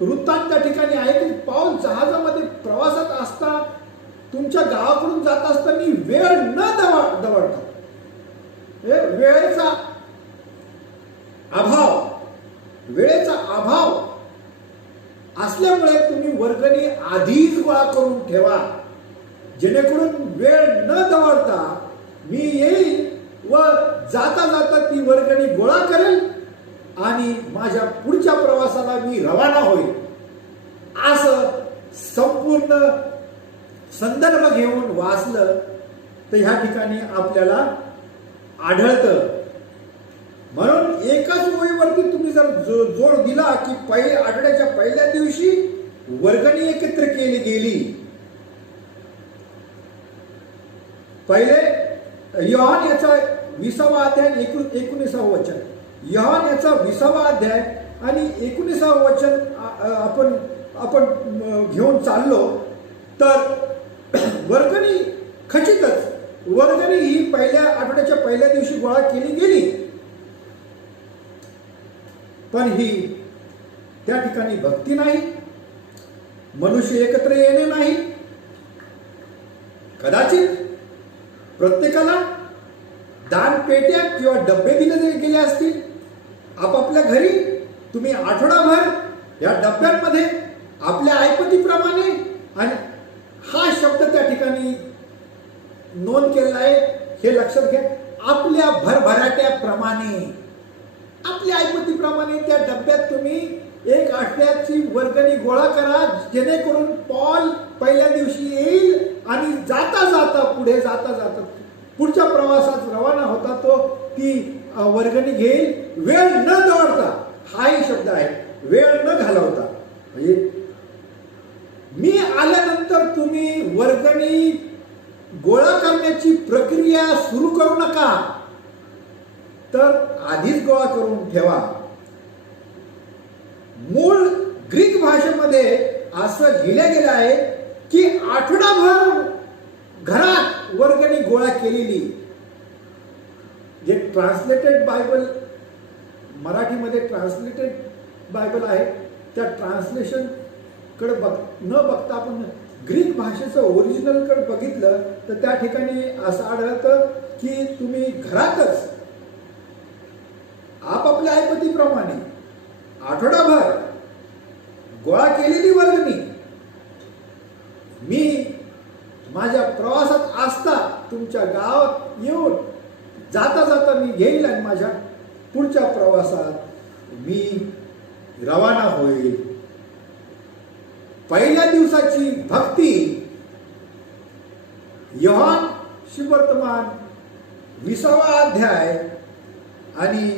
वृत्तांत त्या ठिकाणी आहे की पौल जहाजामध्ये प्रवासात असता तुमच्या गावाकडून जात असताना वेळ न दवडता, वेळेचा अभाव असल्यामुळे तुम्ही वर्गणी आधीच गोळा करून ठेवा, जेणेकरून वेळ न दवडता मी येईल व जाता जाता ती वर्गणी गोळा करेल आणि माझ्या पुढच्या प्रवासाला मी रवाना होईल. असं संपूर्ण संदर्भ घेऊन वाचलं तर ह्या ठिकाणी आपल्याला आढळतं. म्हणून एकाच ओळीवरती तुम्ही जर जोर दिला की आठवड्याच्या पहिल्या दिवशी वर्गणी एकत्र केली गेली. पहिले योहान याचा 20वा अध्याय 19वा वचन, योहान याचा 20वा अध्याय आणि 19वा वचन आपण घेऊन चाललो तर वर्गणी खचितच वर्गणी ही आठवड्याच्या पहिल्या दिवशी गोळा केली गेली, पण ही त्या ठिकाणी भक्ती नाही, मनुष्य एकत्र येणे नाही. कदाचित प्रत्येकाला दान पेट्या किंवा डब्बे दिले गेले असतील आपापल्या घरी. तुम्ही आठवडाभर या डब्यांमध्ये आपल्या ऐपतीप्रमाणे, आणि हा शब्द त्या ठिकाणी नोंद केलेला आहे हे लक्षात घ्या. आपल्या भरभराट्याप्रमाणे, आपल्या ऐपतीप्रमाणे त्या डब्यात तुम्ही एक आठवड्याची वर्गणी गोळा करा, जेणेकरून पॉल पहिल्या दिवशी येईल आणि जाता जाता पुढच्या प्रवासात रवाना होता तो ती वर्गणी घेईल. वेळ न दौडता, हाही शब्द आहे, वेळ न घालवता. म्हणजे मी आल्यानंतर तुम्ही वर्गणी गोळा करण्याची प्रक्रिया सुरू करू नका, तर आधीच गोळा करून ठेवा. मूळ ग्रीक भाषेमध्ये असं लिहिलं गेलं आहे की आठवडाभर घरात वर्गणी गोळा केलेली. जे ट्रान्सलेटेड बायबल, मराठीमध्ये ट्रान्सलेटेड बायबल आहे, त्या ट्रान्सलेशन कडे न बघता आपण ग्रीक भाषेचं ओरिजिनल कडे बघितलं तर त्या ठिकाणी असं आढळतं की तुम्ही घरातच आपापल्या ऐपतीप्रमाणे आठवडाभर गोळा केलेली वर्गणी मी माझ्या प्रवासात असता तुमच्या गावात येऊन जाता जाता मी घेईल आणि माझ्या पुढच्या प्रवासात मी रवाना होईल. पहिल्या दिवसाची भक्ती योहान सुवर्तमान 20वा अध्याय आणि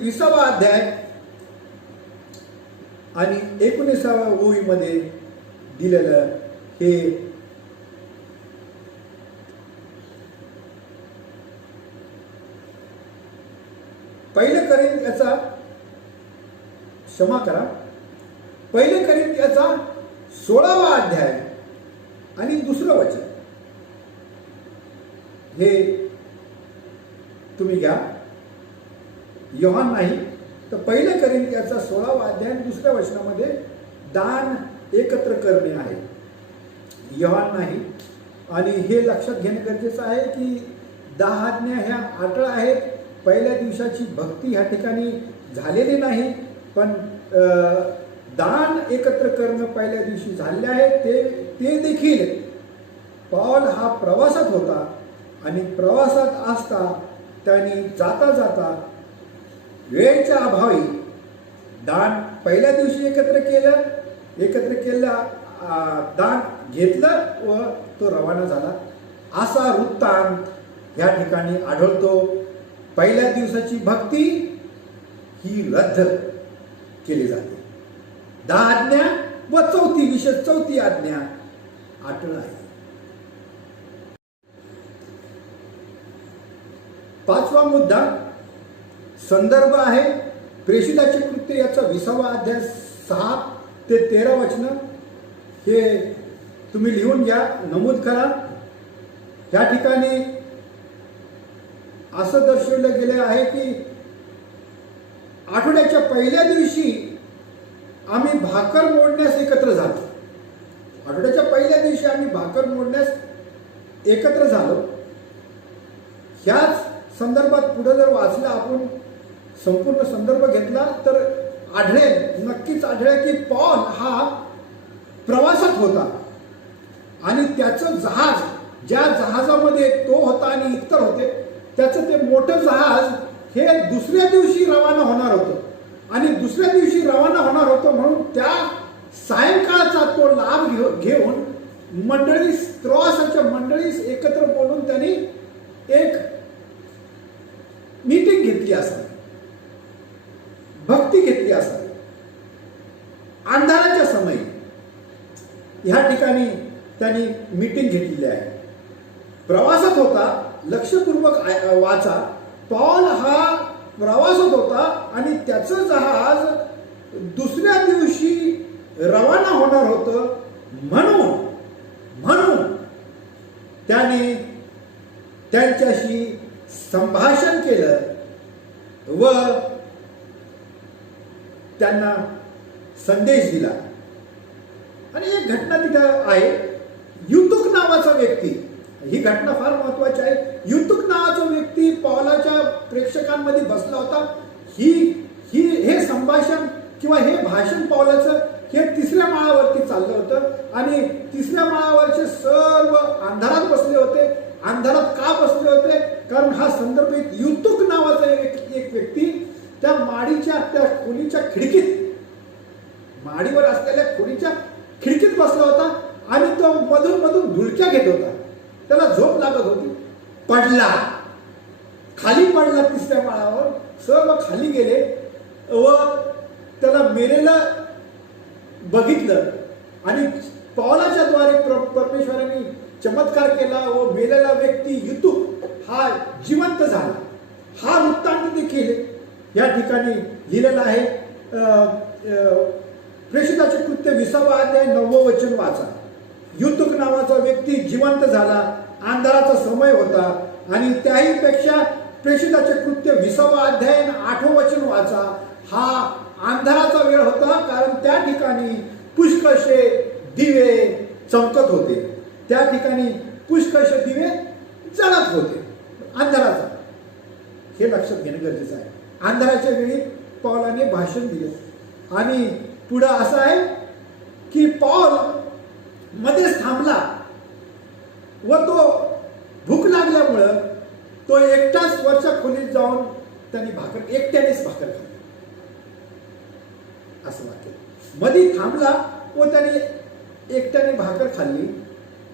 20वा अध्याय आणि 19व्या ओळीमध्ये दिलेलं हे पहिलं करिंथ्याचा, क्षमा करा, पहिलं करिंथ्याचा 16वा अध्याय आणि 2रं वचन हे तुम्ही घ्या. योहान नाही तर पहिलं करिंथ्याचा 16वा अध्याय आणि 2ऱ्या वचनामध्ये दान एकत्र करणे आहे. योहान नाही. आणि हे लक्षात घेणं गरजेचं आहे की 10 आज्ञा ह्या अटळ आहेत. पहिल्या दिवसाची भक्ती ह्या ठिकाणी झालेली नाही, पण दान एकत्र करणं पहिल्या दिवशी झाले आहे. ते देखील पौल हा प्रवासात होता आणि प्रवासात असता त्यांनी जाता जाता वेळेच्या अभावी दान पहिल्या दिवशी एकत्र केलं, दान घेतलं व तो रवाना झाला. असा वृत्तांत या ठिकाणी आढळतो. पहिल्या दिवसाची भक्ती ही रद्द केली जाते. 10 आज्ञा व चौथी आज्ञा अटळ आहे. 5वा मुद्दा संदर्भ आहे प्रेषिताचे कृत्य याचा 20वा अध्याय 6 ते 13 वचन. हे तुम्ही लिहून घ्या, नमूद करा. या ठिकाणी असं दर्शवलं गेलं आहे की आठवड्याच्या पहिल्या दिवशी आम्ही भाकर मोडण्यास एकत्र झालो. आठवड्याच्या पहिल्या दिवशी आम्ही भाकर मोडण्यास एकत्र झालो. ह्याच संदर्भात पुढे जर वाचलं, आपण संपूर्ण संदर्भ घेतला तर नक्कीच आढळेल की पौल हा प्रवासात होता आणि त्याचं जहाज, ज्या जहाजामध्ये तो होता आणि इतर होते, त्याचं ते मोठं जहाज हे दुसऱ्या दिवशी रवाना होणार होतं आणि दुसऱ्या दिवशी रवाना होणार होतं म्हणून त्या सायंकाळचा तो लाभ घेऊन प्रवासाच्या मंडळीस एकत्र बोलून त्यांनी एक मीटिंग घेतली असावी, भक्ती घेतली असावी. अंधाराच्या समयी ह्या ठिकाणी त्यांनी मीटिंग घेतलेली आहे. प्रवासात होता, लक्षपूर्वक वाचा. पौल हा प्रवासात होता आणि त्याचं जहाज दुसऱ्या दिवशी रवाना होणार होतं. म्हणून त्याने त्यांच्याशी संभाषण केलं व त्यांना संदेश दिला. आणि एक घटना तिथं आहे. युतुक नावाचा व्यक्ती, ही घटना फार महत्वाची आहे. युतुक नावाचा व्यक्ती पौलाच्या प्रेक्षकांमध्ये बसला होता. हे संभाषण किंवा हे भाषण पौलाचं हे 3ऱ्या माळावरती चाललं होतं आणि तिसऱ्या माळावरचे सर्व अंधारात बसले होते. अंधारात का बसले होते? कारण हा संदर्भ युतुक नावाचा एक व्यक्ती त्या माडीच्या त्या खोलीच्या खिडकीत, माडीवर असलेल्या खोलीच्या खिडकीत बसला होता आणि तो मधून मधून धुळक्या घेत होता. त्याला झोप लागत होती. पडला, खाली पडला तिसऱ्या माळावर. सर्व खाली गेले व त्याला मेलेलं बघितलं आणि पौलाच्या द्वारे परमेश्वरांनी चमत्कार केला व मेलेला व्यक्ती युतुक हा जिवंत झाला. हा वृत्तांत देखील या ठिकाणी लिहिलेला आहे. प्रेषिताचे कृत्य 20वा अध्याय 9वे वचन वाचा. युतुक नावाचा व्यक्ती जिवंत झाला. अंधाराचा समय होता आणि त्याही पेक्षा प्रेषिताचे कृत्य 20वा अध्याय 8वे वचन वाचा. हा अंधाराचा वेळ होता, कारण त्या ठिकाणी पुष्कळशे दिवे चमकत होते. त्या ठिकाणी पुष्कळशे दिवे जळत होते. अंधाराचा, हे लक्षात घेणं गरजेचं आहे. अंधाराच्या वेळी पौलाने भाषण दिले आणि पुढं असं आहे की पौल मध्येच थांबला व तो भूक लागल्यामुळं तो एकटाच वरच्या खोलीत जाऊन त्यांनी एकट्यानेच भाकर खाल्ली. असं वाटतं. मध्ये थांबला व त्याने एकट्याने भाकर खाल्ली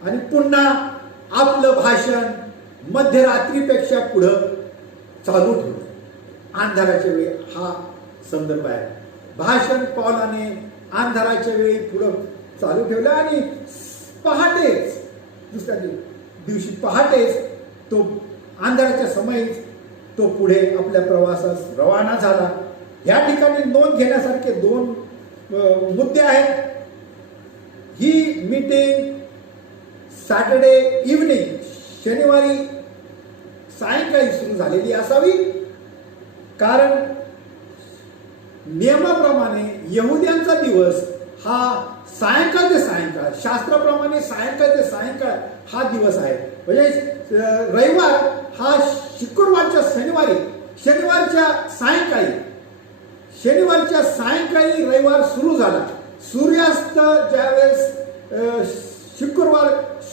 आणि पुन्हा आपलं भाषण मध्यरात्रीपेक्षा पुढं चालू ठेवलं. अंधाराच्या वेळी हा संदर्भ आहे. भाषण पौलाने अंधाराच्या वेळी पुढं चालू ठेवलं आणि पहाटेच, दुसऱ्या दिवशी पहाटेच तो अंधाराच्या समयीच तो पुढे आपल्या प्रवासास रवाना झाला. या ठिकाणी नोंद घेण्यासारखे 2 मुद्दे आहेत. ही मीटिंग सॅटर्डे इव्हनिंग, शनिवारी सायंकाळी सुरू झालेली असावी, कारण नियमाप्रमाणे यहुद्यांचा दिवस हा सायंकाळ ते सायंकाळ, शास्त्राप्रमाणे सायंकाळ ते सायंकाळ हा दिवस आहे. म्हणजे रविवार हा शुक्रवारच्या शनिवारच्या सायंकाळी रविवार सुरू झाला. सूर्यास्त ज्यावेळेस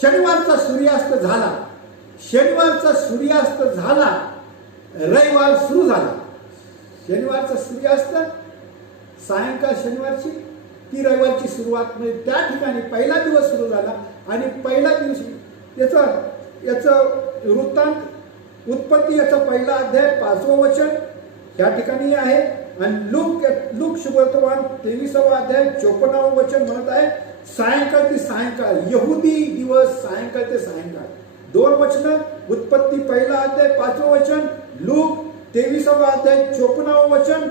शनिवारचा सूर्यास्त झाला, रविवार सुरू झाला. शनिवारचा सूर्यास्त, सायंकाळ शनिवारची, ती रविवारची सुरुवात. म्हणजे त्या ठिकाणी पहिला दिवस सुरू झाला आणि पहिल्या दिवशी याचं वृत्तांत उत्पत्ती याचा पहिला अध्याय 5वं वचन या ठिकाणी आहे. आणि लूक शुभवर्तमान 23वा अध्याय 54वं वचन म्हणत आहे, सायंकाळ ते सायंकाळ, यहुदी दिवस सायंकाळ ते सायंकाळ. 2 वचन, उत्पत्ती पहिला अध्याय 5वं वचन, लूक 23वा अध्याय 54वं वचन.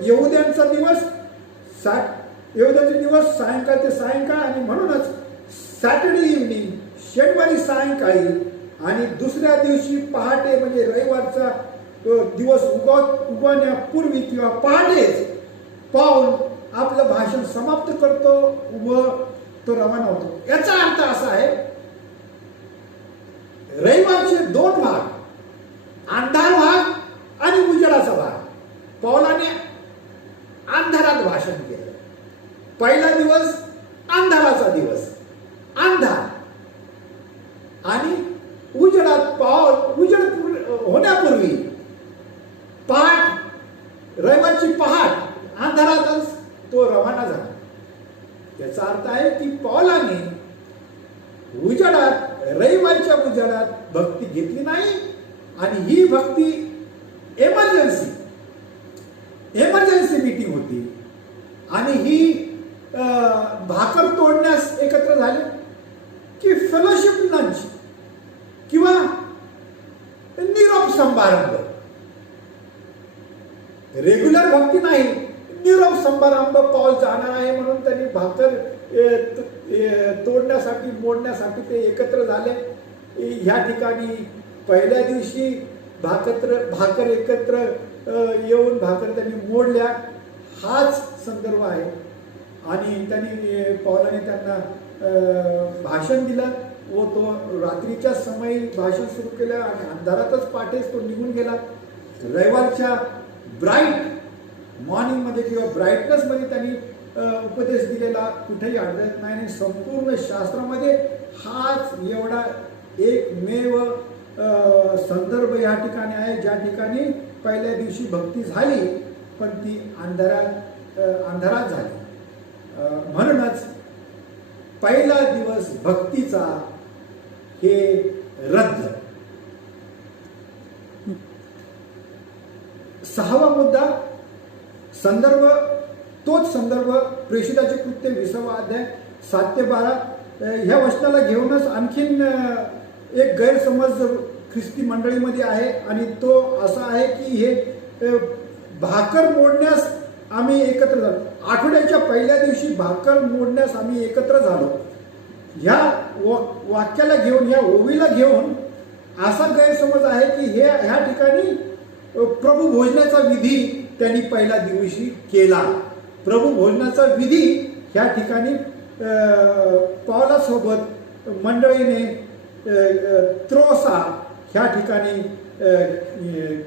यहुद्यांचा दिवस सायंकाळ ते सायंकाळ. आणि म्हणूनच सॅटर्डे इव्हनिंग, शनिवारी सायंकाळी आणि दुसऱ्या दिवशी पहाटे, म्हणजे रविवारचा दिवस उगवण्यापूर्वी किंवा पहाटेच पाऊल आपलं भाषण समाप्त करतो व तो रवाना होतो. याचा अर्थ असा आहे, रविवारचे 2 भाग, अंधार भाग आणि उजेडाचा भाग. पौलाने अंधारात भाषण केलं. पहिला दिवस अंधाराचा दिवस, अंधार, आणि उजेडात उजेड होण्यापूर्वी रविवारची पहाट अंधारातच तो रवाना झाला. याचा अर्थ आहे की पौलाने रविवारच्या उजेडात भक्ती घेतली नाही आणि ही भक्ती एमर्जन्सी मीटिंग होती आणि ही भाकर तोडण्यास एकत्र झाले की फेलोशिप लंच किंवा निरोप समारंभ. रेग्युलर भक्ती नाही, निरोप समारंभ. पौल जाणार आहे म्हणून त्यांनी भाकर तोडण्यासाठी, मोडण्यासाठी ते एकत्र झाले. ह्या ठिकाणी पहिल्या दिवशी भाकर एकत्र येऊन भाकर त्यांनी मोडल्या, हाच संदर्भ आहे. आणि त्यांनी पौलाने त्यांना भाषण दिलं व तो रात्रीच्या समयी भाषण सुरू केलं आणि अंधारातच पाठेच तो निघून गेला. रविवारच्या ब्राईट मॉर्निंगमध्ये किंवा ब्राईटनेसमध्ये त्यांनी उपदेश दिलेला कुठेही आढळत नाही आणि संपूर्ण शास्त्रामध्ये हाच एवढा एकमेव संदर्भ या ठिकाणी आहे ज्या ठिकाणी पहिल्या दिवशी भक्ती झाली पण ती अंधारात झाली. म्हणूनच पहिला दिवस भक्तीचा हे रद्द. सहावा मुद्दा संदर्भ, तोच संदर्भ प्रेषिताचे कृत्य 20वा अध्याय 7 ते 12 ह्या वचनाला घेऊनच आणखीन एक गैरसमज ख्रिस्ती मंडळीमध्ये आहे आणि तो असा आहे की हे भाकर मोडण्यास आम्ही एकत्र झालो, आठवड्याच्या पहिल्या दिवशी भाकर मोडण्यास आम्ही एकत्र झालो, ह्या वाक्याला घेऊन, या ओवीला घेऊन असा गैरसमज आहे की ह्या ठिकाणी प्रभू भोजनाचा विधी त्यांनी पहिल्या दिवशी केला. प्रभू भोजनाचा विधी ह्या ठिकाणी पावलासोबत मंडळीने त्रोसा ह्या ठिकाणी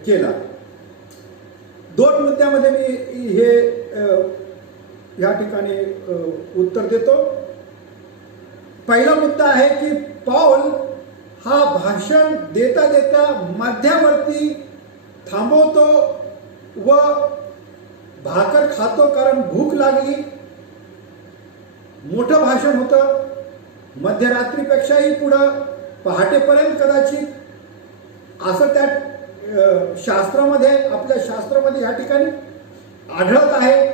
केला. 2 मुद्द्यामध्ये मी हे ह्या ठिकाणी उत्तर देतो. पहिला मुद्दा आहे की पाऊल हा भाषण देता देता मध्यावरती थांबवतो व भाकर खातो कारण भूक लागली. मोठं भाषण होतं, मध्यरात्रीपेक्षाही पुढं पहाटेपर्यंत कदाचित, असं त्या शास्त्रामध्ये, आपल्या शास्त्रामध्ये या ठिकाणी आढळत आहे.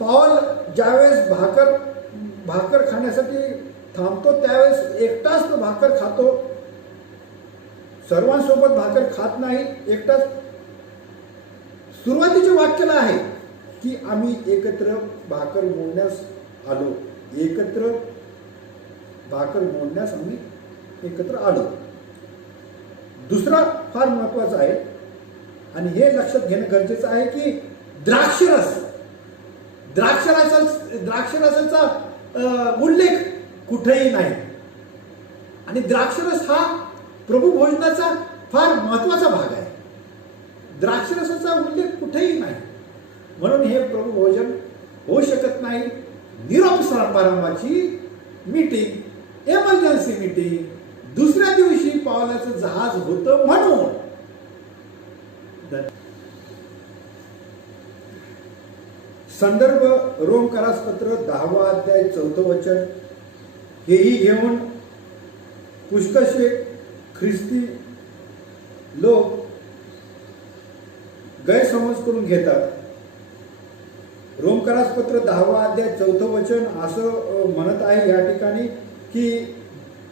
पाऊल ज्यावेळेस भाकर खाण्यासाठी थांबतो त्यावेळेस एकटाच तो भाकर खातो, सर्वांसोबत भाकर खात नाही, एकटाच. सुरुवातीच्या वाक्याला आहे की आम्ही एकत्र भाकर मोडण्यास आलो, एकत्र भाकर मोडण्यास आम्ही एकत्र आलो. दुसरा फार महत्वाचा आहे आणि हे लक्षात घेणं गरजेचं आहे की द्राक्षरसाचा उल्लेख कुठेही नाही आणि द्राक्षरस हा प्रभू भोजनाचा फार महत्वाचा भाग आहे. द्राक्षरसाचा उल्लेख कुठेही नाही, म्हणून हे प्रभू भोजन होऊ शकत नाही. निरोप समारंभाची मीटिंग, एमर्जन्सी मीटिंग, दुसऱ्या दिवशी पावलाचं जहाज होतं म्हणून. संदर्भ रोमकरासपत्र 10वा अध्याय 4थं वचन. हेही घेऊन पुष्कळसे ख्रिस्ती लोक गैरसमज करून घेतात. रोमकरासपत्र 10वा अध्याय 4थं वचन असं म्हणत आहे या ठिकाणी की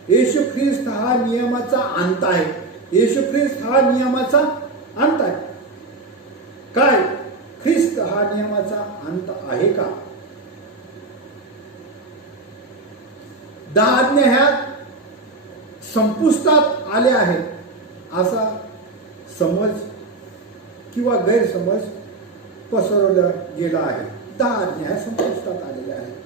येशू ख्रिस्त हा नियमाचा अंत आहे. येशू ख्रिस्त हा नियमाचा अंत आहे. काय ख्रिस्त हा नियमाचा अंत आहे का? 10 आज्ञा ह्या संपुष्टात आल्या आहेत असा समज किंवा गैरसमज पसरवला गेला आहे. 10 आज्ञा ह्या संपुष्टात आलेल्या आहेत.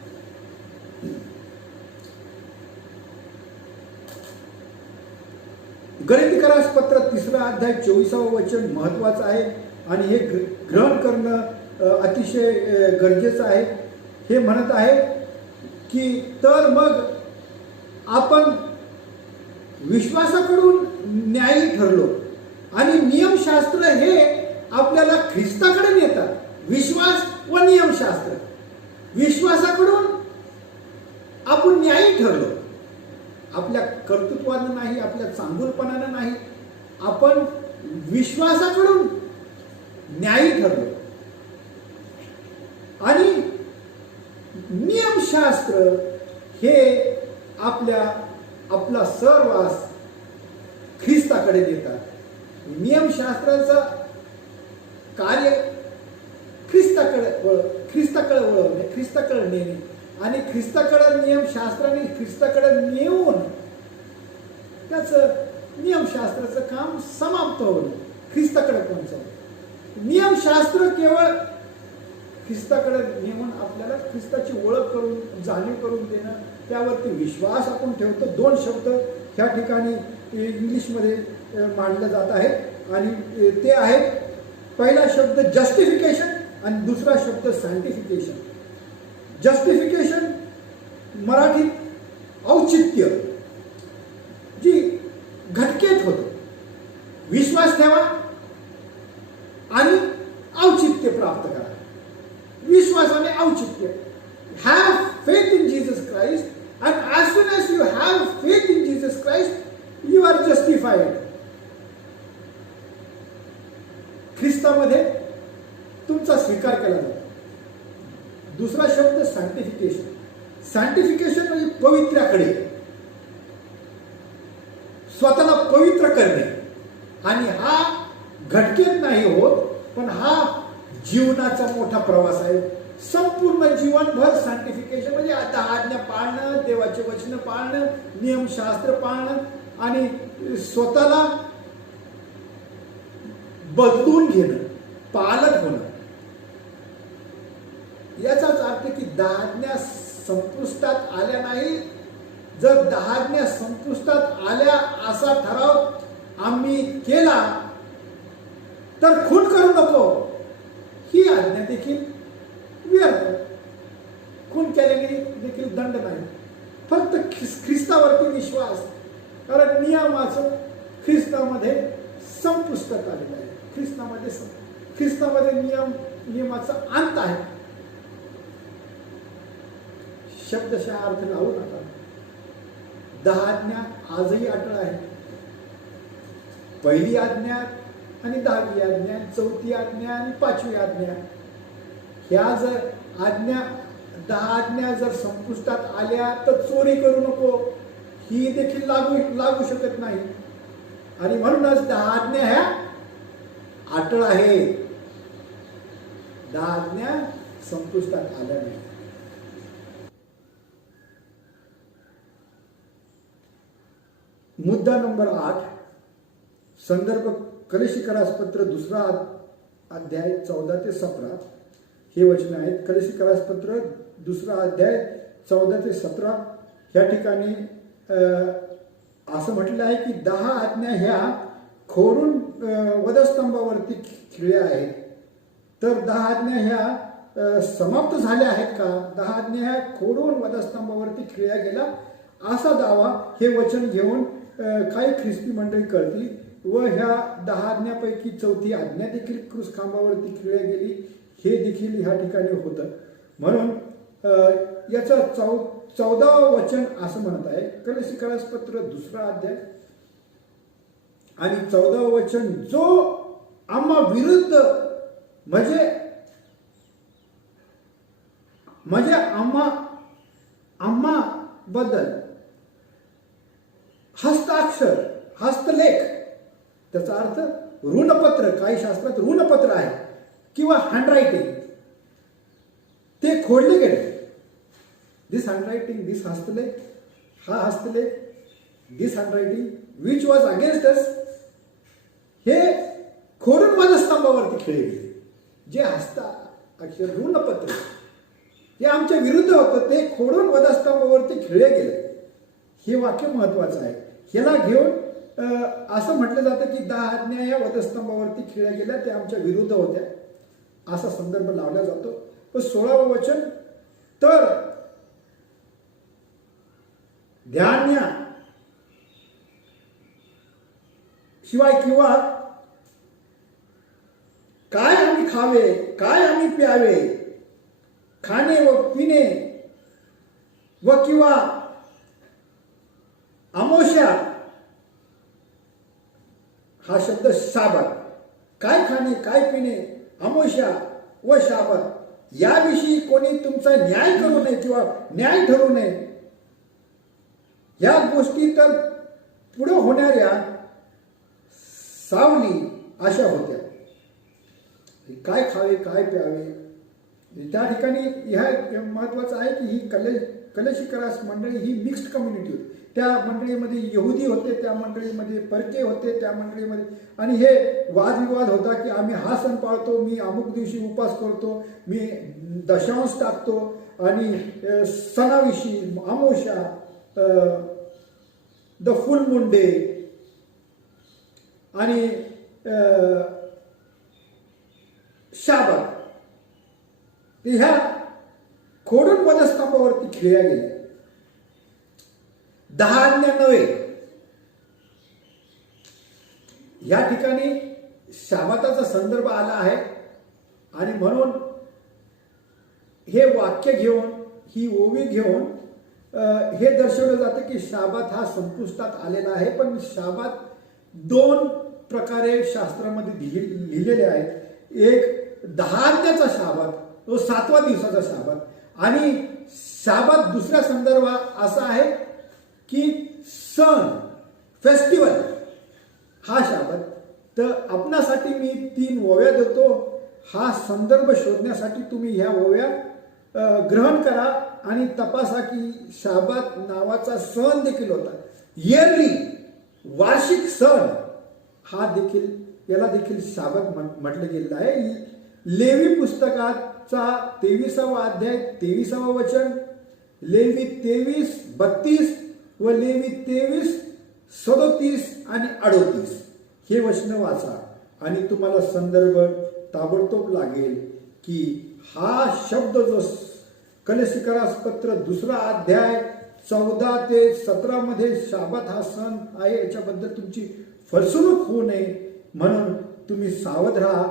गलितिकरासपत्र 3रा अध्याय 24वा वचन महत्वाचं आहे आणि हे ग्रहण करणं अतिशय गरजेचं आहे. हे म्हणत आहे की तर मग आपण विश्वासाकडून न्यायी ठरलो आणि नियमशास्त्र हे आपल्याला ख्रिस्ताकडे नेतात. विश्वास व नियमशास्त्र, विश्वासाकडून आपण न्यायी ठरलो, आपल्या कर्तृत्वानं नाही, आपल्या चांगुलपणानं नाही, आपण विश्वासाकडून न्यायी ठरलो. आणि नियमशास्त्र हे आपला सहवास ख्रिस्ताकडे देतात. नियमशास्त्राचं कार्य ख्रिस्ताकडे वळवणे, ख्रिस्ताकडे नेणे आणि ख्रिस्ताकडे नियमशास्त्राने ख्रिस्ताकडे नेऊन त्याचं नियमशास्त्राचं काम समाप्त होणं, ख्रिस्ताकडे पोहोचवणं. नियमशास्त्र केवळ ख्रिस्ताकडे नेऊन आपल्याला ख्रिस्ताची ओळख करून, जाणीव करून देणं, त्यावरती विश्वास आपण ठेवतो. 2 शब्द ह्या ठिकाणी इंग्लिशमध्ये मांडले जात आहेत आणि ते आहेत, पहिला शब्द जस्टिफिकेशन आणि दुसरा शब्द सॅन्टिफिकेशन. जस्टिफिकेशन मराठीत औचित्य, जी घटकेत होतं. विश्वास ठेवा आणि औचित्य प्राप्त करा. विश्वासाने औचित्य. Have faith in Jesus Christ, and as soon as you have faith in Jesus Christ, you are justified. ख्रिस्तामध्ये तुमचा स्वीकार केला जातो. दुसरा शब्द सॅन्टिफिकेशन. सॅन्टिफिकेशन म्हणजे पवित्र्याकडे, स्वतःला पवित्र करणे. आणि हा घटकेत नाही होत, पण हा जीवनाचा मोठा प्रवास आहे. संपूर्ण जीवनभर सॅन्टिफिकेशन म्हणजे आता आज्ञा पाळणं, देवाचे वचन पाळणं, नियमशास्त्र पाळणं आणि स्वतःला बदलून घेणं, पालक होणं. याचाच अर्थ की 10 आज्ञा संपुष्टात आल्या नाही. जर 10 आज्ञा संपुष्टात आल्या असा ठराव आम्ही केला तर खून करू नको ही आज्ञा देखील व्यर्थ. खून केल्याने देखील दंड नाही, फक्त ख्रिस्तावरती विश्वास. कारण नियमाचं ख्रिस्तामध्ये संपुष्टात आलेलं आहे. ख्रिस्तामध्ये नियमाचा अंत आहे. शब्दशः अर्थ लावू नका. 10 आज्ञा आजही अटळ आहे. पहिली आज्ञा आणि 10वी आज्ञा, 4थी आज्ञा आणि 5वी आज्ञा, ह्या जर आज्ञा 10 आज्ञा जर संपुष्टात आल्या तर चोरी करू नको ही देखील लागू शकत नाही. आणि म्हणूनच 10 आज्ञा ह्या अटळ आहेत. 10 आज्ञा संपुष्टात आल्या नाही. मुद्दा नंबर 8, संदर्भ कलशीकरास पत्र 2 अध्याय 14 ते 17 हे वचन आहेत. कलशीकरास पत्र 2 अध्याय 14 ते 17 या ठिकाणी असं म्हटलं आहे की 10 आज्ञा ह्या खोडून वधस्तंभावरती खिळल्या आहेत. तर 10 आज्ञा ह्या समाप्त झाल्या आहेत का? 10 आज्ञा ह्या खोडून वधस्तंभावरती खिळल्या गेला असा दावा हे वचन घेऊन काही ख्रिस्ती मंडळी करतील व ह्या 10 आज्ञापैकी 4थी आज्ञा देखील क्रूसखांबावरती खिळल्या गेली हे देखील ह्या ठिकाणी होतं. म्हणून याचं 14वं वचन असं म्हणत आहे. कलशीकरास पत्र 2 अध्याय आणि 14वं वचन, जो आम्हा विरुद्ध म्हणजे आम्हा बद्दल हस्तलेख, त्याचा अर्थ ऋणपत्र, काही शास्त्रात ऋणपत्र आहे किंवा हँडरायटिंग, ते खोडले गेले. दिस हँडरायटिंग, दिस हस्तलेख, हा हस्तलेख, दिस हँडरायटिंग विच वॉज अगेन्स्ट अस, हे खोडून वधस्तंभावरती खिळले गेले. जे अक्षर ऋणपत्र हे आमच्या विरुद्ध होतं ते खोडून वधस्तंभावरती खिळले गेले. हे वाक्य महत्वाचं आहे. ह्याला घेऊन असं म्हटलं जातं की 10 आज्ञा या वधस्तंभावरती खिळल्या गेल्या, ते आमच्या विरुद्ध होत्या असा संदर्भ लावला जातो. व 16वं वचन, तर ध्यान्या शिवाय किंवा काय आम्ही खावे, काय आम्ही प्यावे, खाणे व पिणे व किंवा अमावस्या, हा शब्द शाबत, काय खाणे, काय पिणे, अमावस्या व शाबत याविषयी कोणी तुमचा न्याय करू नये किंवा न्याय ठरू नये. या गोष्टी तर पुढे होणाऱ्या सावली अशा होत्या. काय खावे, काय प्यावे, त्या ठिकाणी ह्या महत्वाचं आहे की ही कलशीकरास मंडळी ही मिक्स्ड कम्युनिटी होती. त्या मंडळीमध्ये यहुदी होते, त्या मंडळीमध्ये परके होते, त्या मंडळीमध्ये, आणि हे वादविवाद होता की आम्ही हा सण पाळतो, मी अमुक दिवशी उपास करतो, मी दशांश टाकतो, आणि सणाविषयी अमावस्या, द फुल मून डे आणि शाबत, ह्या खोडून वधस्तंभावरती खिळल्या गेल्या. 10 आज्ञा नव्हे. या ठिकाणी शाबाताचा संदर्भ आला आहे आणि म्हणून हे वाक्य घेऊन, ही ओवी घेऊन हे दर्शवलं जातं की शाबात हा संपुष्टात आलेला आहे. पण शाबात 2 प्रकारे शास्त्रामध्ये लिहिलेले आहेत. एक 10 आज्ञाचा शाबात, तो 7व्या दिवसाचा शाबात, आणि शाबात दुसऱ्या संदर्भात असा आहे की सण, फेस्टिवल हा शाबात. तर आपणासाठी मी 3 ओव्या देतो. हा संदर्भ शोधण्यासाठी तुम्ही ह्या ओव्या ग्रहण करा आणि तपासा की शाबात नावाचा सण देखील होता. इयरली, वार्षिक सण हा देखील, याला देखील शाबात म्हटलं गेलेलं आहे. लेवी पुस्तकाचा 23वा अध्याय 23वा वचन, लेवी 23:32 व लेवी 23:37 आणि 38 हे वचन वाचा आणि तुम्हाला संदर्भ ताबडतोब लागेल की हा शब्द जो कलसीकरास पत्र 2रा अध्याय 14 ते 17 मध्ये शाबात हा सण आहे, याच्याबद्दल तुमची फसवणूक होऊ नये म्हणून तुम्ही सावध राहा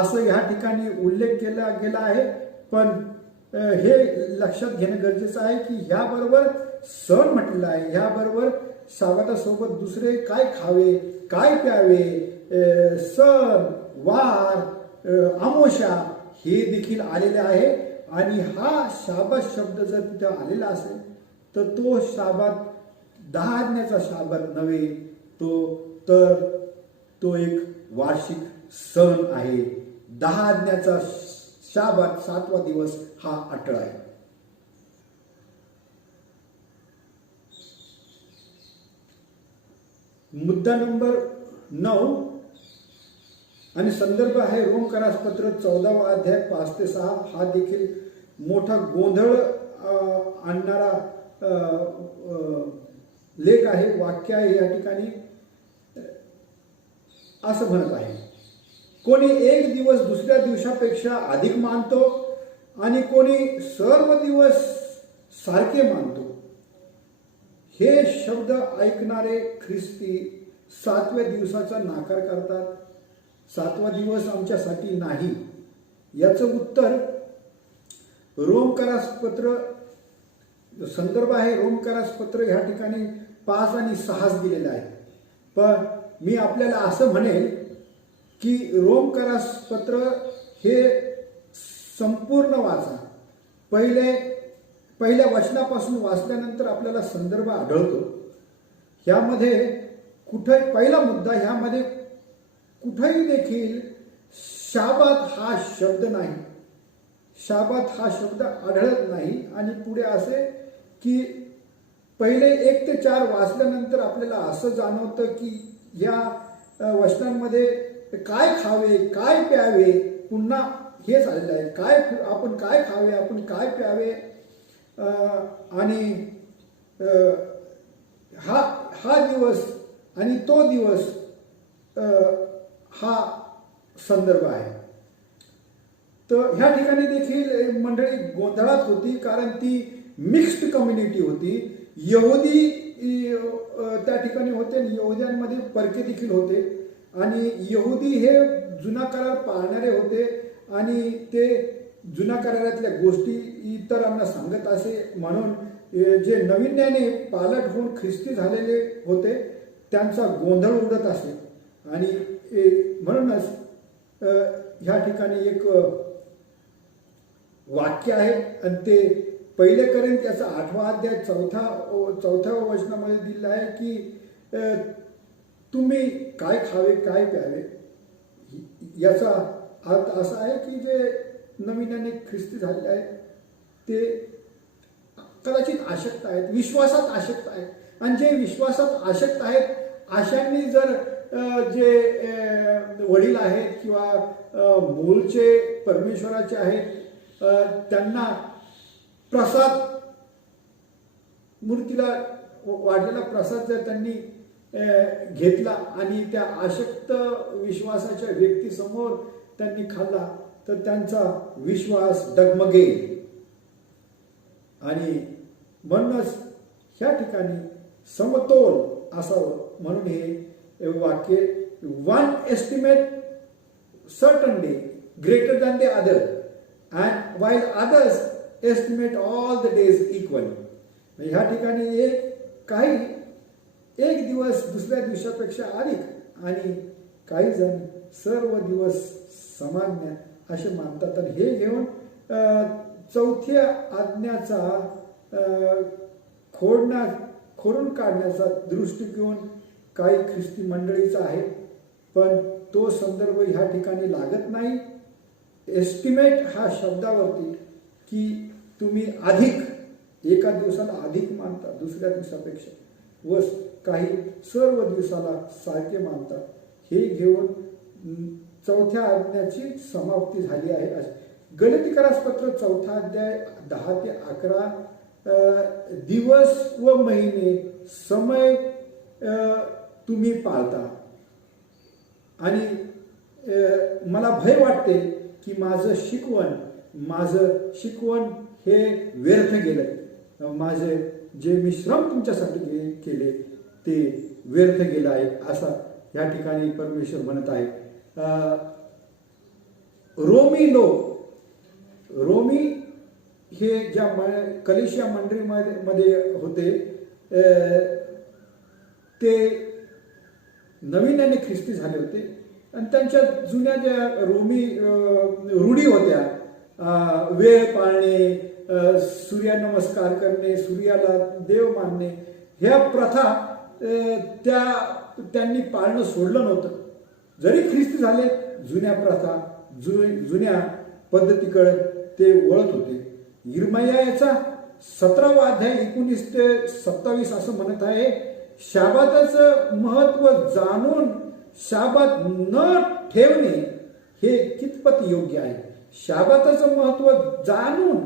असं या ठिकाणी उल्लेख केला गेला आहे. पण हे लक्षात घेणं गरजेचं आहे की ह्याबरोबर सण म्हटलेला आहे, ह्याबरोबर शाबातासोबत दुसरे काय खावे, काय प्यावे, सण, वार, अमावस्या हे देखील आलेले आहे. आणि हा शाबात शब्द जर तिथे आलेला असेल तर तो शाबात 10 आज्ञाचा शाबात नव्हे, तो एक वार्षिक सण आहे. 10 आज्ञाचा शाबात 7वा दिवस हा अटळ आहे. मुद्दा नंबर 9 आणि संदर्भ आहे रोमकरास पत्र 14वा अध्याय 5 ते 6. हा देखील मोठा गोंधळ आणणारा लेख आहे, वाक्य आहे. या ठिकाणी असं म्हणत आहे, कोणी एक दिवस दुसऱ्या दिवसापेक्षा अधिक मानतो आणि कोणी सर्व दिवस सारखे मानतो. हे शब्द ऐकणारे ख्रिस्ती 7व्या दिवसाचा नाकार करतात. 7वा दिवस आमच्यासाठी नाही. याचं उत्तर रोमकरास पत्र, संदर्भ आहे रोमकरास पत्र, ह्या ठिकाणी 5 आणि 6 दिलेले आहे. पण मी आपल्याला असं म्हणेल की रोमकरास पत्र हे संपूर्ण वाचा. पहिल्या वचनापासून वाचल्यानंतर आपल्याला संदर्भ आढळतो. ह्यामध्ये पहिला मुद्दा, ह्यामध्ये कुठेही देखील शाबात हा शब्द नाही, शाबात हा शब्द आढळत नाही. आणि पुढे असे की पहिले 1 ते 4 वाचल्यानंतर आपल्याला असं जाणवतं की या वचनांमध्ये काय खावे, काय प्यावे, पुन्हा हेच आलेलं आहे. आपण काय खावे, आपण काय प्यावे, आणि हा दिवस आणि तो दिवस हा संदर्भ आहे. तर ह्या ठिकाणी देखील मंडळी गोंधळात होती, कारण ती मिक्स्ड कम्युनिटी होती. यहुदी त्या ठिकाणी होते आणि यहुद्यांमध्ये परके देखील होते. आणि यहुदी हे जुना करार पाळणारे होते आणि ते जुना करारातल्या गोष्टी इतरांना सांगत असे. म्हणून जे नवीन्याने पालट होऊन ख्रिस्ती झालेले होते त्यांचा गोंधळ उडत असे. आणि म्हणूनच ह्या ठिकाणी एक वाक्य आहे आणि ते पहिले करेन त्याचा 8वा अध्याय 4थ्या वचनामध्ये दिलेला आहे की तुम्ही काय खावे, काय प्यावे. याचा अर्थ असा आहे की जे नवीनाने ख्रिस्ती झालेले आहेत ते कदाचित आशक्त आहेत, विश्वासात आशक्त आहेत. आणि जे विश्वासात आशक्त आहेत अशांनी जर जे वडील आहेत किंवा मूळचे परमेश्वराचे आहेत त्यांना प्रसाद, मूर्तीला वाढलेला प्रसाद जर त्यांनी घेतला आणि त्या आशक्त विश्वासाच्या व्यक्तीसमोर त्यांनी खाल्ला तर त्यांचा विश्वास डगमगेल. आणि म्हणूनच ह्या ठिकाणी समतोल असावं म्हणून हे वाक्य one estimate certain day greater than the other and while others estimate all the days equally. ह्या ठिकाणी काही एक दिवस दुसऱ्या दिवसापेक्षा अधिक आणि काही जण सर्व दिवस समान असे मानतात. आणि हे घेऊन चौथ्या आज्ञाचा खोडून काढण्याचा दृष्टिकोन काही ख्रिस्ती मंडळीचा आहे, पण तो संदर्भ ह्या ठिकाणी लागत नाही. एस्टिमेट हा शब्दावरती की तुम्ही अधिक एका दिवसाला अधिक मानता दुसऱ्या दिवसापेक्षा व काही सर्व दिवसाला सारखे मानतात, हे घेऊन चौथ्या आज्ञाची समाप्ती झाली आहे. गलातियरास पत्र 4 अध्याय 10 ते 11 दिवस व महिने समय तुम्ही पाळता आणि मला भय वाटते की माझं शिकवण हे व्यर्थ गेलं, माझे जे मी श्रम तुमच्यासाठी केले ते व्यर्थ गेलं आहे असा या ठिकाणी परमेश्वर म्हणत आहे. रोमी हे ज्या कलिशिया मंडळीमध्ये होते ते नवीन ख्रिस्ती झाले होते आणि त्यांच्या जुन्या ज्या रोमी रूढी होत्या, वेळ पाळणे, सूर्यनमस्कार करणे, सूर्याला देव मानणे, ह्या प्रथा त्यांनी पाळणं सोडलं नव्हतं. जरी ख्रिस्ती झाले जुन्या प्रथा जुन्या पद्धतीकडे ते वळत होते. यिर्मयाचा 17 अध्याय 19 ते 27 असं म्हणत आहे, शाबाताचं महत्व जाणून शाबात न ठेवणे हे कितपत योग्य आहे. शाबाताचं महत्व जाणून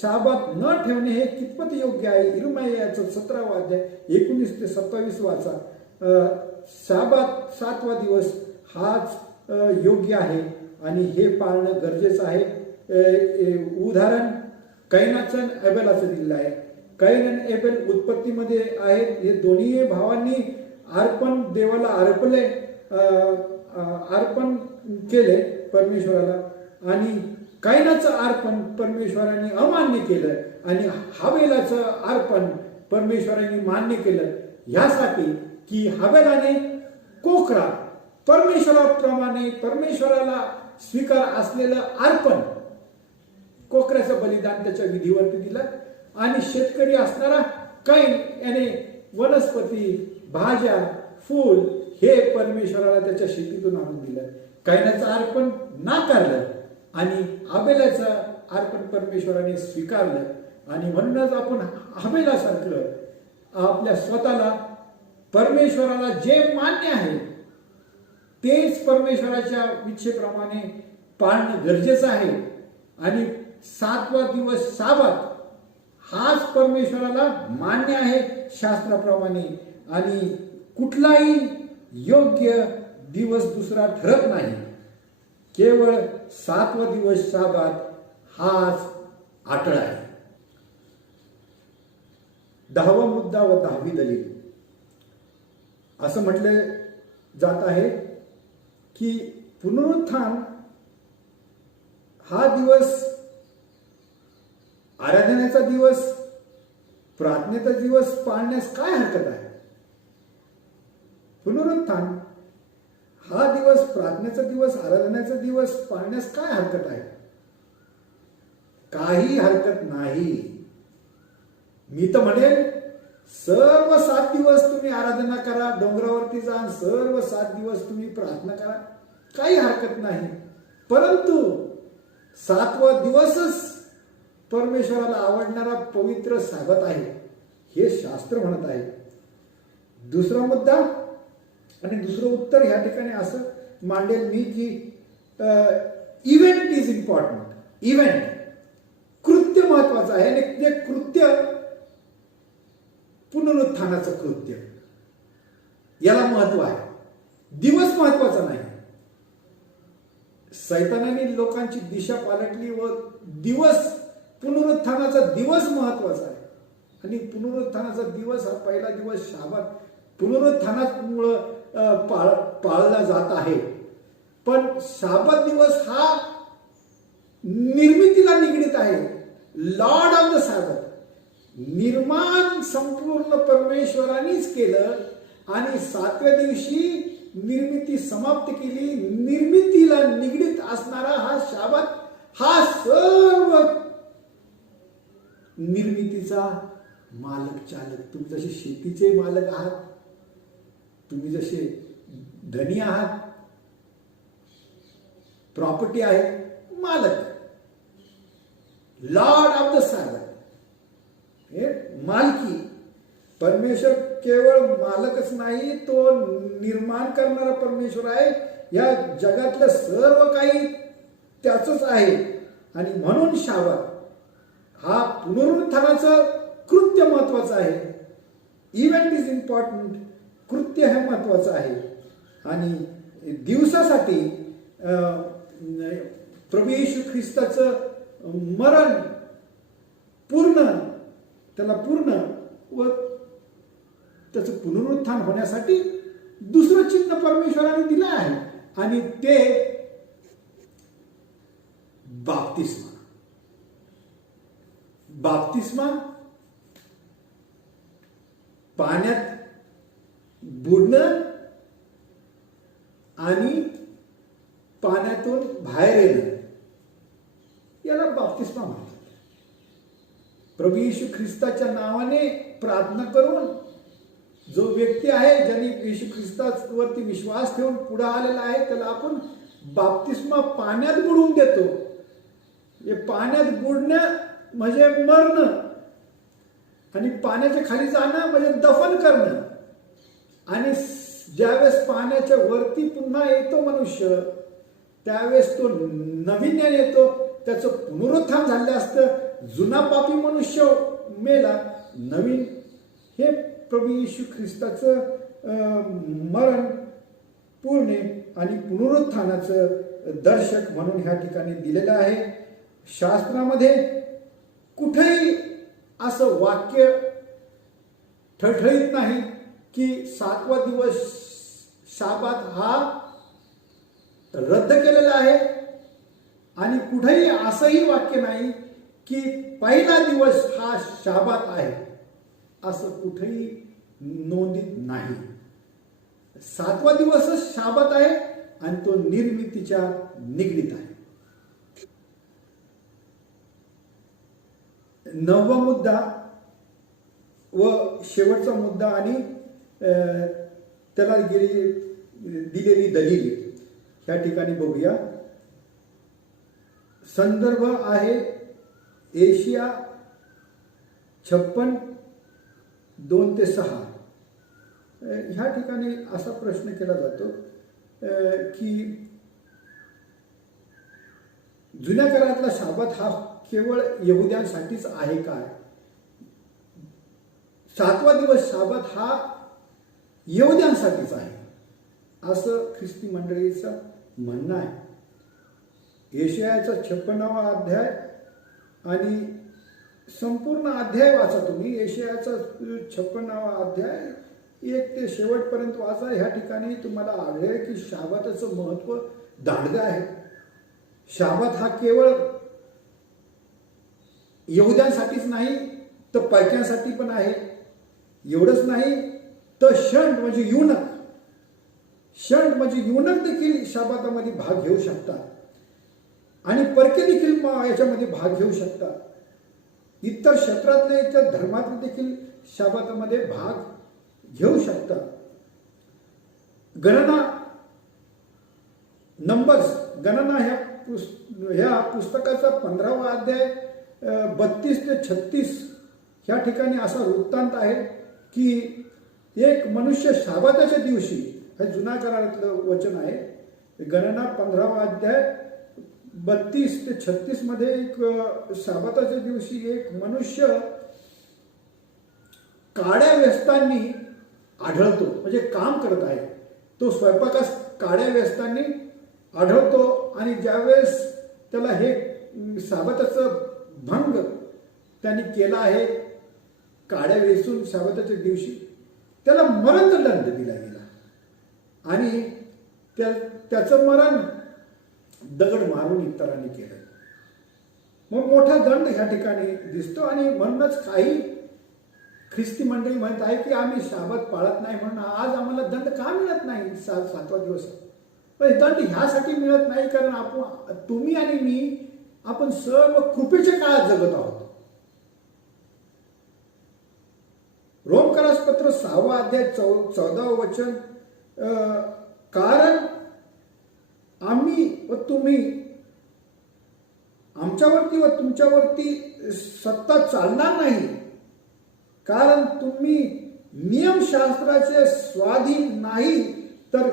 शाबात न ठेवणे हे कितपत योग्य आहे. यिर्मयाचं 17 अध्याय 19 ते 27 वाचा. शाबात 7वा दिवस हाच योग्य आहे आणि हे पाळणं गरजेचं आहे. उदाहरण कैनाचं एबेलाचं दिलेलं आहे. कैन आणि एबेल उत्पत्तीमध्ये आहेत. हे दोन्ही भावांनी अर्पण देवाला अर्पण केले परमेश्वराला आणि कैनाचं अर्पण परमेश्वराने अमान्य केलं आणि हाबेलाचं अर्पण परमेश्वराने मान्य केलं, ह्यासाठी की हाबेलाने कोकरा परमेश्वराप्रमाणे परमेश्वराला स्वीकार असलेलं अर्पण कोकऱ्याचं बलिदान त्याच्या विधीवरती दिलं आणि शेतकरी असणारा कैन याने वनस्पती, भाज्या, फूल हे परमेश्वराला त्याच्या शेतीतून आणून दिलं. कैनाचं अर्पण नाकारलं आणि आबेलाचं अर्पण परमेश्वराने स्वीकारलं आणि म्हणूनच आपण आबेलासारखं आपल्या स्वतःला परमेश्वराला जे मान्य आहे तेच परमेश्वराच्या इच्छेप्रमाणे पाळणं गरजेचं आहे. आणि 7वा दिवस साबात हाच परमेश्वराला मान्य आहे शास्त्राप्रमाणे आणि कुठलाही योग्य दिवस दुसरा ठरत नाही. केवळ 7वा दिवस साबात हाच अटळ आहे. 10वा मुद्दा व 10वी दलील असं म्हटले जात आहे की पुनरुत्थान हा दिवस आराधनेचा दिवस, प्रार्थनेचा दिवस पाळण्यास काय हरकत आहे. पुनरुत्थान हा दिवस, प्रार्थनेचा दिवस, आराधनेचा दिवस पाळण्यास काय हरकत आहे. काही हरकत नाही. मी तर म्हणेन सर्व 7 दिवस तुम्ही आराधना करा, डोंगरावरती जा, सर्व 7 दिवस तुम्ही प्रार्थना करा, काही हरकत नाही. परंतु 7वा दिवसच परमेश्वराला आवडणारा पवित्र साबत आहे हे शास्त्र म्हणत आहे. दुसरा मुद्दा आणि दुसरं उत्तर ह्या ठिकाणी असं मांडेल मी की इव्हेंट इज इम्पॉर्टंट. इव्हेंट, कृत्य महत्वाचं आहे आणि ते कृत्य पुनरुत्थानाचं कृत्य, याला महत्व आहे. दिवस महत्वाचा नाही. सैतानाने लोकांची दिशा पालटली व दिवस पुनरुत्थानाचा दिवस महत्वाचा आहे. आणि पुनरुत्थानाचा दिवस हा पहिला दिवस शाबात पुनरुत्थानामुळं पाळला जात आहे. पण शाबात दिवस हा निर्मितीला निगडीत आहे. लॉर्ड ऑफ द सॅबथ, निर्माण संपूर्ण परमेश्वरानेच केलं आणि 7व्या दिवशी निर्मिती समाप्त केली. निर्मितीला निगडीत असणारा हा शाबात हा सर्व निर्मितीचा मालक चालक. तुम्ही जसे शेतीचे मालक आहात, तुम्ही जसे धनी आहात, प्रॉपर्टी आहे, मालक, लॉर्ड ऑफ द सॅबथ, हे मालकी. परमेश्वर केवळ मालकच नाही, तो निर्माण करणारा परमेश्वर आहे. या जगातलं सर्व काही त्याचंच आहे. आणि म्हणून शाबात हा पुनरुत्थानाचं कृत्य महत्वाचं आहे. Event is important. कृत्य हे महत्वाचं आहे. आणि दिवसासाठी प्रभू येशू ख्रिस्ताचं मरण पूर्ण, त्याला पूर्ण व त्याचं पुनरुत्थान होण्यासाठी दुसरं चिन्ह परमेश्वराने दिलं आहे. आणि ते बाप्तिस्मा. बाप्तिस्मा पाण्यात बुडणं आणि पाण्यातून बाहेर येणं, याला बाप्तिस्मा म्हणतात. प्रभू येशू ख्रिस्ताच्या नावाने प्रार्थना करून जो व्यक्ती आहे, ज्यांनी येशू ख्रिस्तावरती विश्वास ठेवून पुढे आलेला आहे, त्याला आपण बाप्तिस्मा पाण्यात बुडवून देतो. हे पाण्यात बुडणं म्हणजे मरणं आणि पाण्याच्या खाली जाणं म्हणजे दफन करणं. आणि ज्यावेळेस पाण्याच्या वरती पुन्हा येतो मनुष्य, त्यावेळेस तो नवीन येतो, त्याचं पुनरुत्थान झालं असतं. जुना पापी मनुष्य मेला, नवीन हे प्रभू येशू ख्रिस्ताचं मरण पूर्ण आणि पुनरुत्थानाचं दर्शक म्हणून ह्या ठिकाणी दिलेलं आहे. शास्त्रामध्ये कुठेही असं वाक्य ठळठळीत नाही की 7वा दिवस शाबात हा रद्द केलेला आहे. आणि कुठेही असंही वाक्य नाही की पहिला दिवस हा शाबात आहे, असं कुठेही नोंदित नाही. 7वा दिवसच शाबात आहे आणि तो निर्मितीच्या निगडीत आहे. 9वा मुद्दा व शेवटचा मुद्दा आणि त्याला दिलेली दलील ह्या ठिकाणी बघूया. संदर्भ आहे एशिया 56 2-6. ह्या ठिकाणी असा प्रश्न केला जातो की जुन्या करारातला शाबात हा केवळ यहुद्यांसाठीच आहे काय? 7वा दिवस शाबात हा यहुद्यांसाठीच आहे असं ख्रिस्ती मंडळीचं म्हणणं आहे. यशायाचा 56वा अध्याय आणि संपूर्ण अध्याय वाचा तुम्ही. यशायाचा 56वा अध्याय 1 ते शेवटपर्यंत वाचा. ह्या ठिकाणी तुम्हाला आढळेल की शाबाताचं महत्व दांडगं आहे. शाबात हा केवळ यहुद्यांसाठीच नाही तर परक्यांसाठी पण आहे. एवढंच नाही तर शंड म्हणजे युनक देखील शाबातामध्ये भाग घेऊ शकतात आणि परके देखील याच्यामध्ये भाग घेऊ शकतात. इतर क्षेत्रातले, इतर धर्मातले देखील शाबातामध्ये भाग घेऊ शकतात. गणना ह्या पुस्तकाचा 15वा अध्याय 32 ते 36 ह्या ठिकाणी असा वृत्तांत आहे की एक मनुष्य शाबाताच्या दिवशी, हे जुना करारातलं वचन आहे. गणना 15वा अध्याय 32 ते 36 मध्ये एक शाबाताच्या दिवशी एक मनुष्य काड्या व्यस्तांनी आढळतो, म्हणजे काम करत आहे. तो स्वयंपाकास काड्या व्यस्तांनी आढळतो आणि ज्यावेळेस त्याला हे शाबाताचं भंग त्यांनी केला आहे काड्या वेचून शाबताच्या दिवशी, त्याला मरणदंड दिला गेला आणि त्याचं मरण दगड मारून इतरांनी केलं. मग मोठा दंड ह्या ठिकाणी दिसतो आणि म्हणूनच काही ख्रिस्ती मंडळी म्हणत आहे की आम्ही शाबत पाळत नाही म्हणून आज आम्हाला दंड का मिळत नाही. सातवा दिवस पण दंड ह्यासाठी मिळत नाही कारण आपण, तुम्ही आणि मी, आपण सर्व कृपेच्या काळात जगत आहोत. रोमकरास पत्र 6 अध्याय 14 वचन, कारण आम्ही व तुम्ही, आमच्यावरती व तुमच्यावरती सत्ता चालणार नाही, कारण तुम्ही नियमशास्त्राचे स्वाधीन नाही तर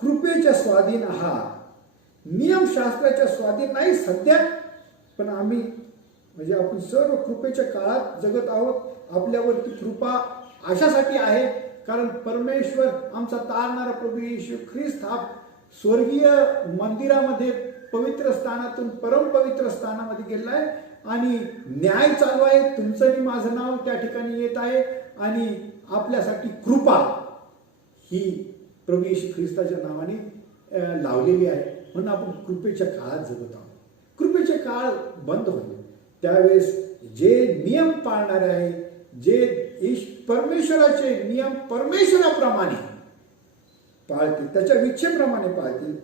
कृपेच्या स्वाधीन आहात. नियमशास्त्राच्या स्वाधीन नाही सध्या, पण आम्ही म्हणजे आपण सर्व कृपेच्या काळात जगत आहोत. आपल्यावरती कृपा अशासाठी आहे कारण परमेश्वर आमचा तारणारा प्रभू येशू ख्रिस्त हा स्वर्गीय मंदिरामध्ये पवित्र स्थानातून परमपवित्र स्थानामध्ये गेलेला आहे आणि न्याय चालू आहे. तुमचं आणि माझं नाव त्या ठिकाणी येत आहे आणि आपल्यासाठी कृपा ही प्रभू येशू ख्रिस्ताच्या नावाने लावलेली आहे. म्हणून आपण कृपेच्या काळात जगत आहोत. कृपेचे काळ बंद होईल त्यावेळेस जे नियम पाळणारे आहे, जे परमेश्वराचे नियम परमेश्वराप्रमाणे पाळतील, त्याच्या इच्छेप्रमाणे पाळतील,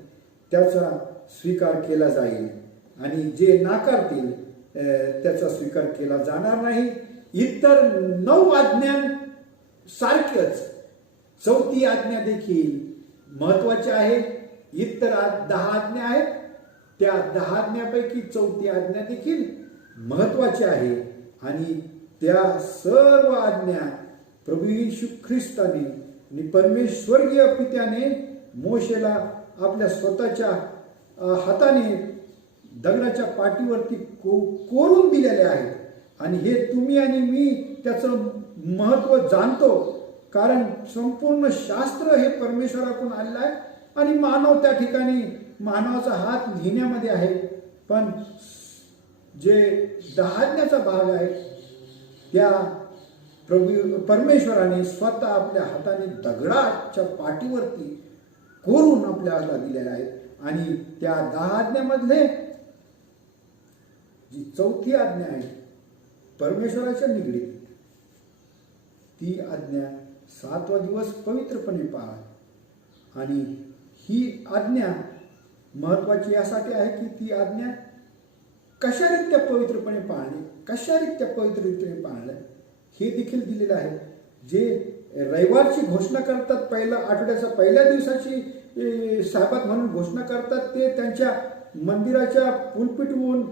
त्याचा स्वीकार केला जाईल आणि जे नाकारतील त्याचा स्वीकार केला जाणार नाही. इतर 9 आज्ञां सारख्यच 4थी आज्ञा देखील महत्वाची आहे. इतर 10 आज्ञा आहेत, त्या 10 आज्ञापैकी 4थी आज्ञा देखील महत्वाची आहे आणि त्या सर्व आज्ञा प्रभू येशू ख्रिस्ताने आणि परमेश्वरीय पित्याने मोशेला आपल्या स्वतःच्या हाताने दगडाच्या पाठीवरती कोरून दिलेले आहेत आणि हे तुम्ही आणि मी त्याचं महत्व जाणतो कारण संपूर्ण शास्त्र हे परमेश्वराकडून आलेलं आहे आणि मानव त्या ठिकाणी मानवाचा हात लिहिण्यामध्ये आहे. पण जे 10 आज्ञाचा भाग आहे त्या परमेश्वराने स्वतः आपल्या हाताने दगडाच्या पाठीवरती कोरून आपल्याला दिलेल्या आहेत आणि त्या 10 आज्ञामधले जी 4थी आज्ञा आहे परमेश्वराच्या निगडीत, ती आज्ञा 7वा दिवस पवित्रपणे पाळा. आणि ही आज्ञा महत्वाची यासाठी आहे की ती आज्ञा कशारित्या पवित्रपणे पाळणे, कशारित्या पवित्रपणे पाळणे हे देखील दिलेलं आहे. जे रविवारची घोषणा करतात, पहिल्या आठवड्याच्या पहिल्या दिवसाची साबत म्हणून घोषणा करतात, ते त्यांच्या मंदिराच्या पुलपीठवरून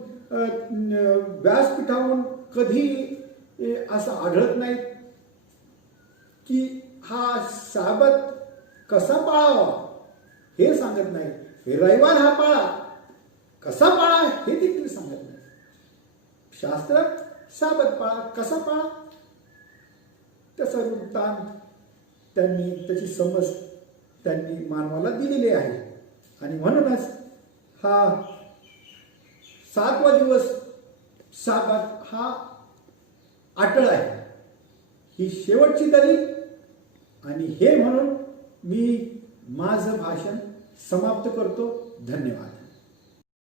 व्यासपीठावरून कधी असं आढळत नाही की हा साबत कसा पाळावा हे सांगत नाही. हे रविवार हा पाळा, कसा पाळा हे देखील सांगत नाही. शास्त्र साबत पाळा, कसा पाळा त्याचा वृत्तांत त्यांनी, त्याची समज त्यांनी मानवाला दिलेली आहे. आणि म्हणूनच हा 7वा दिवस साबत हा अटळ आहे. ही शेवटची दलील आणि हे म्हणून मी माझं भाषण समाप्त करतो. धन्यवाद.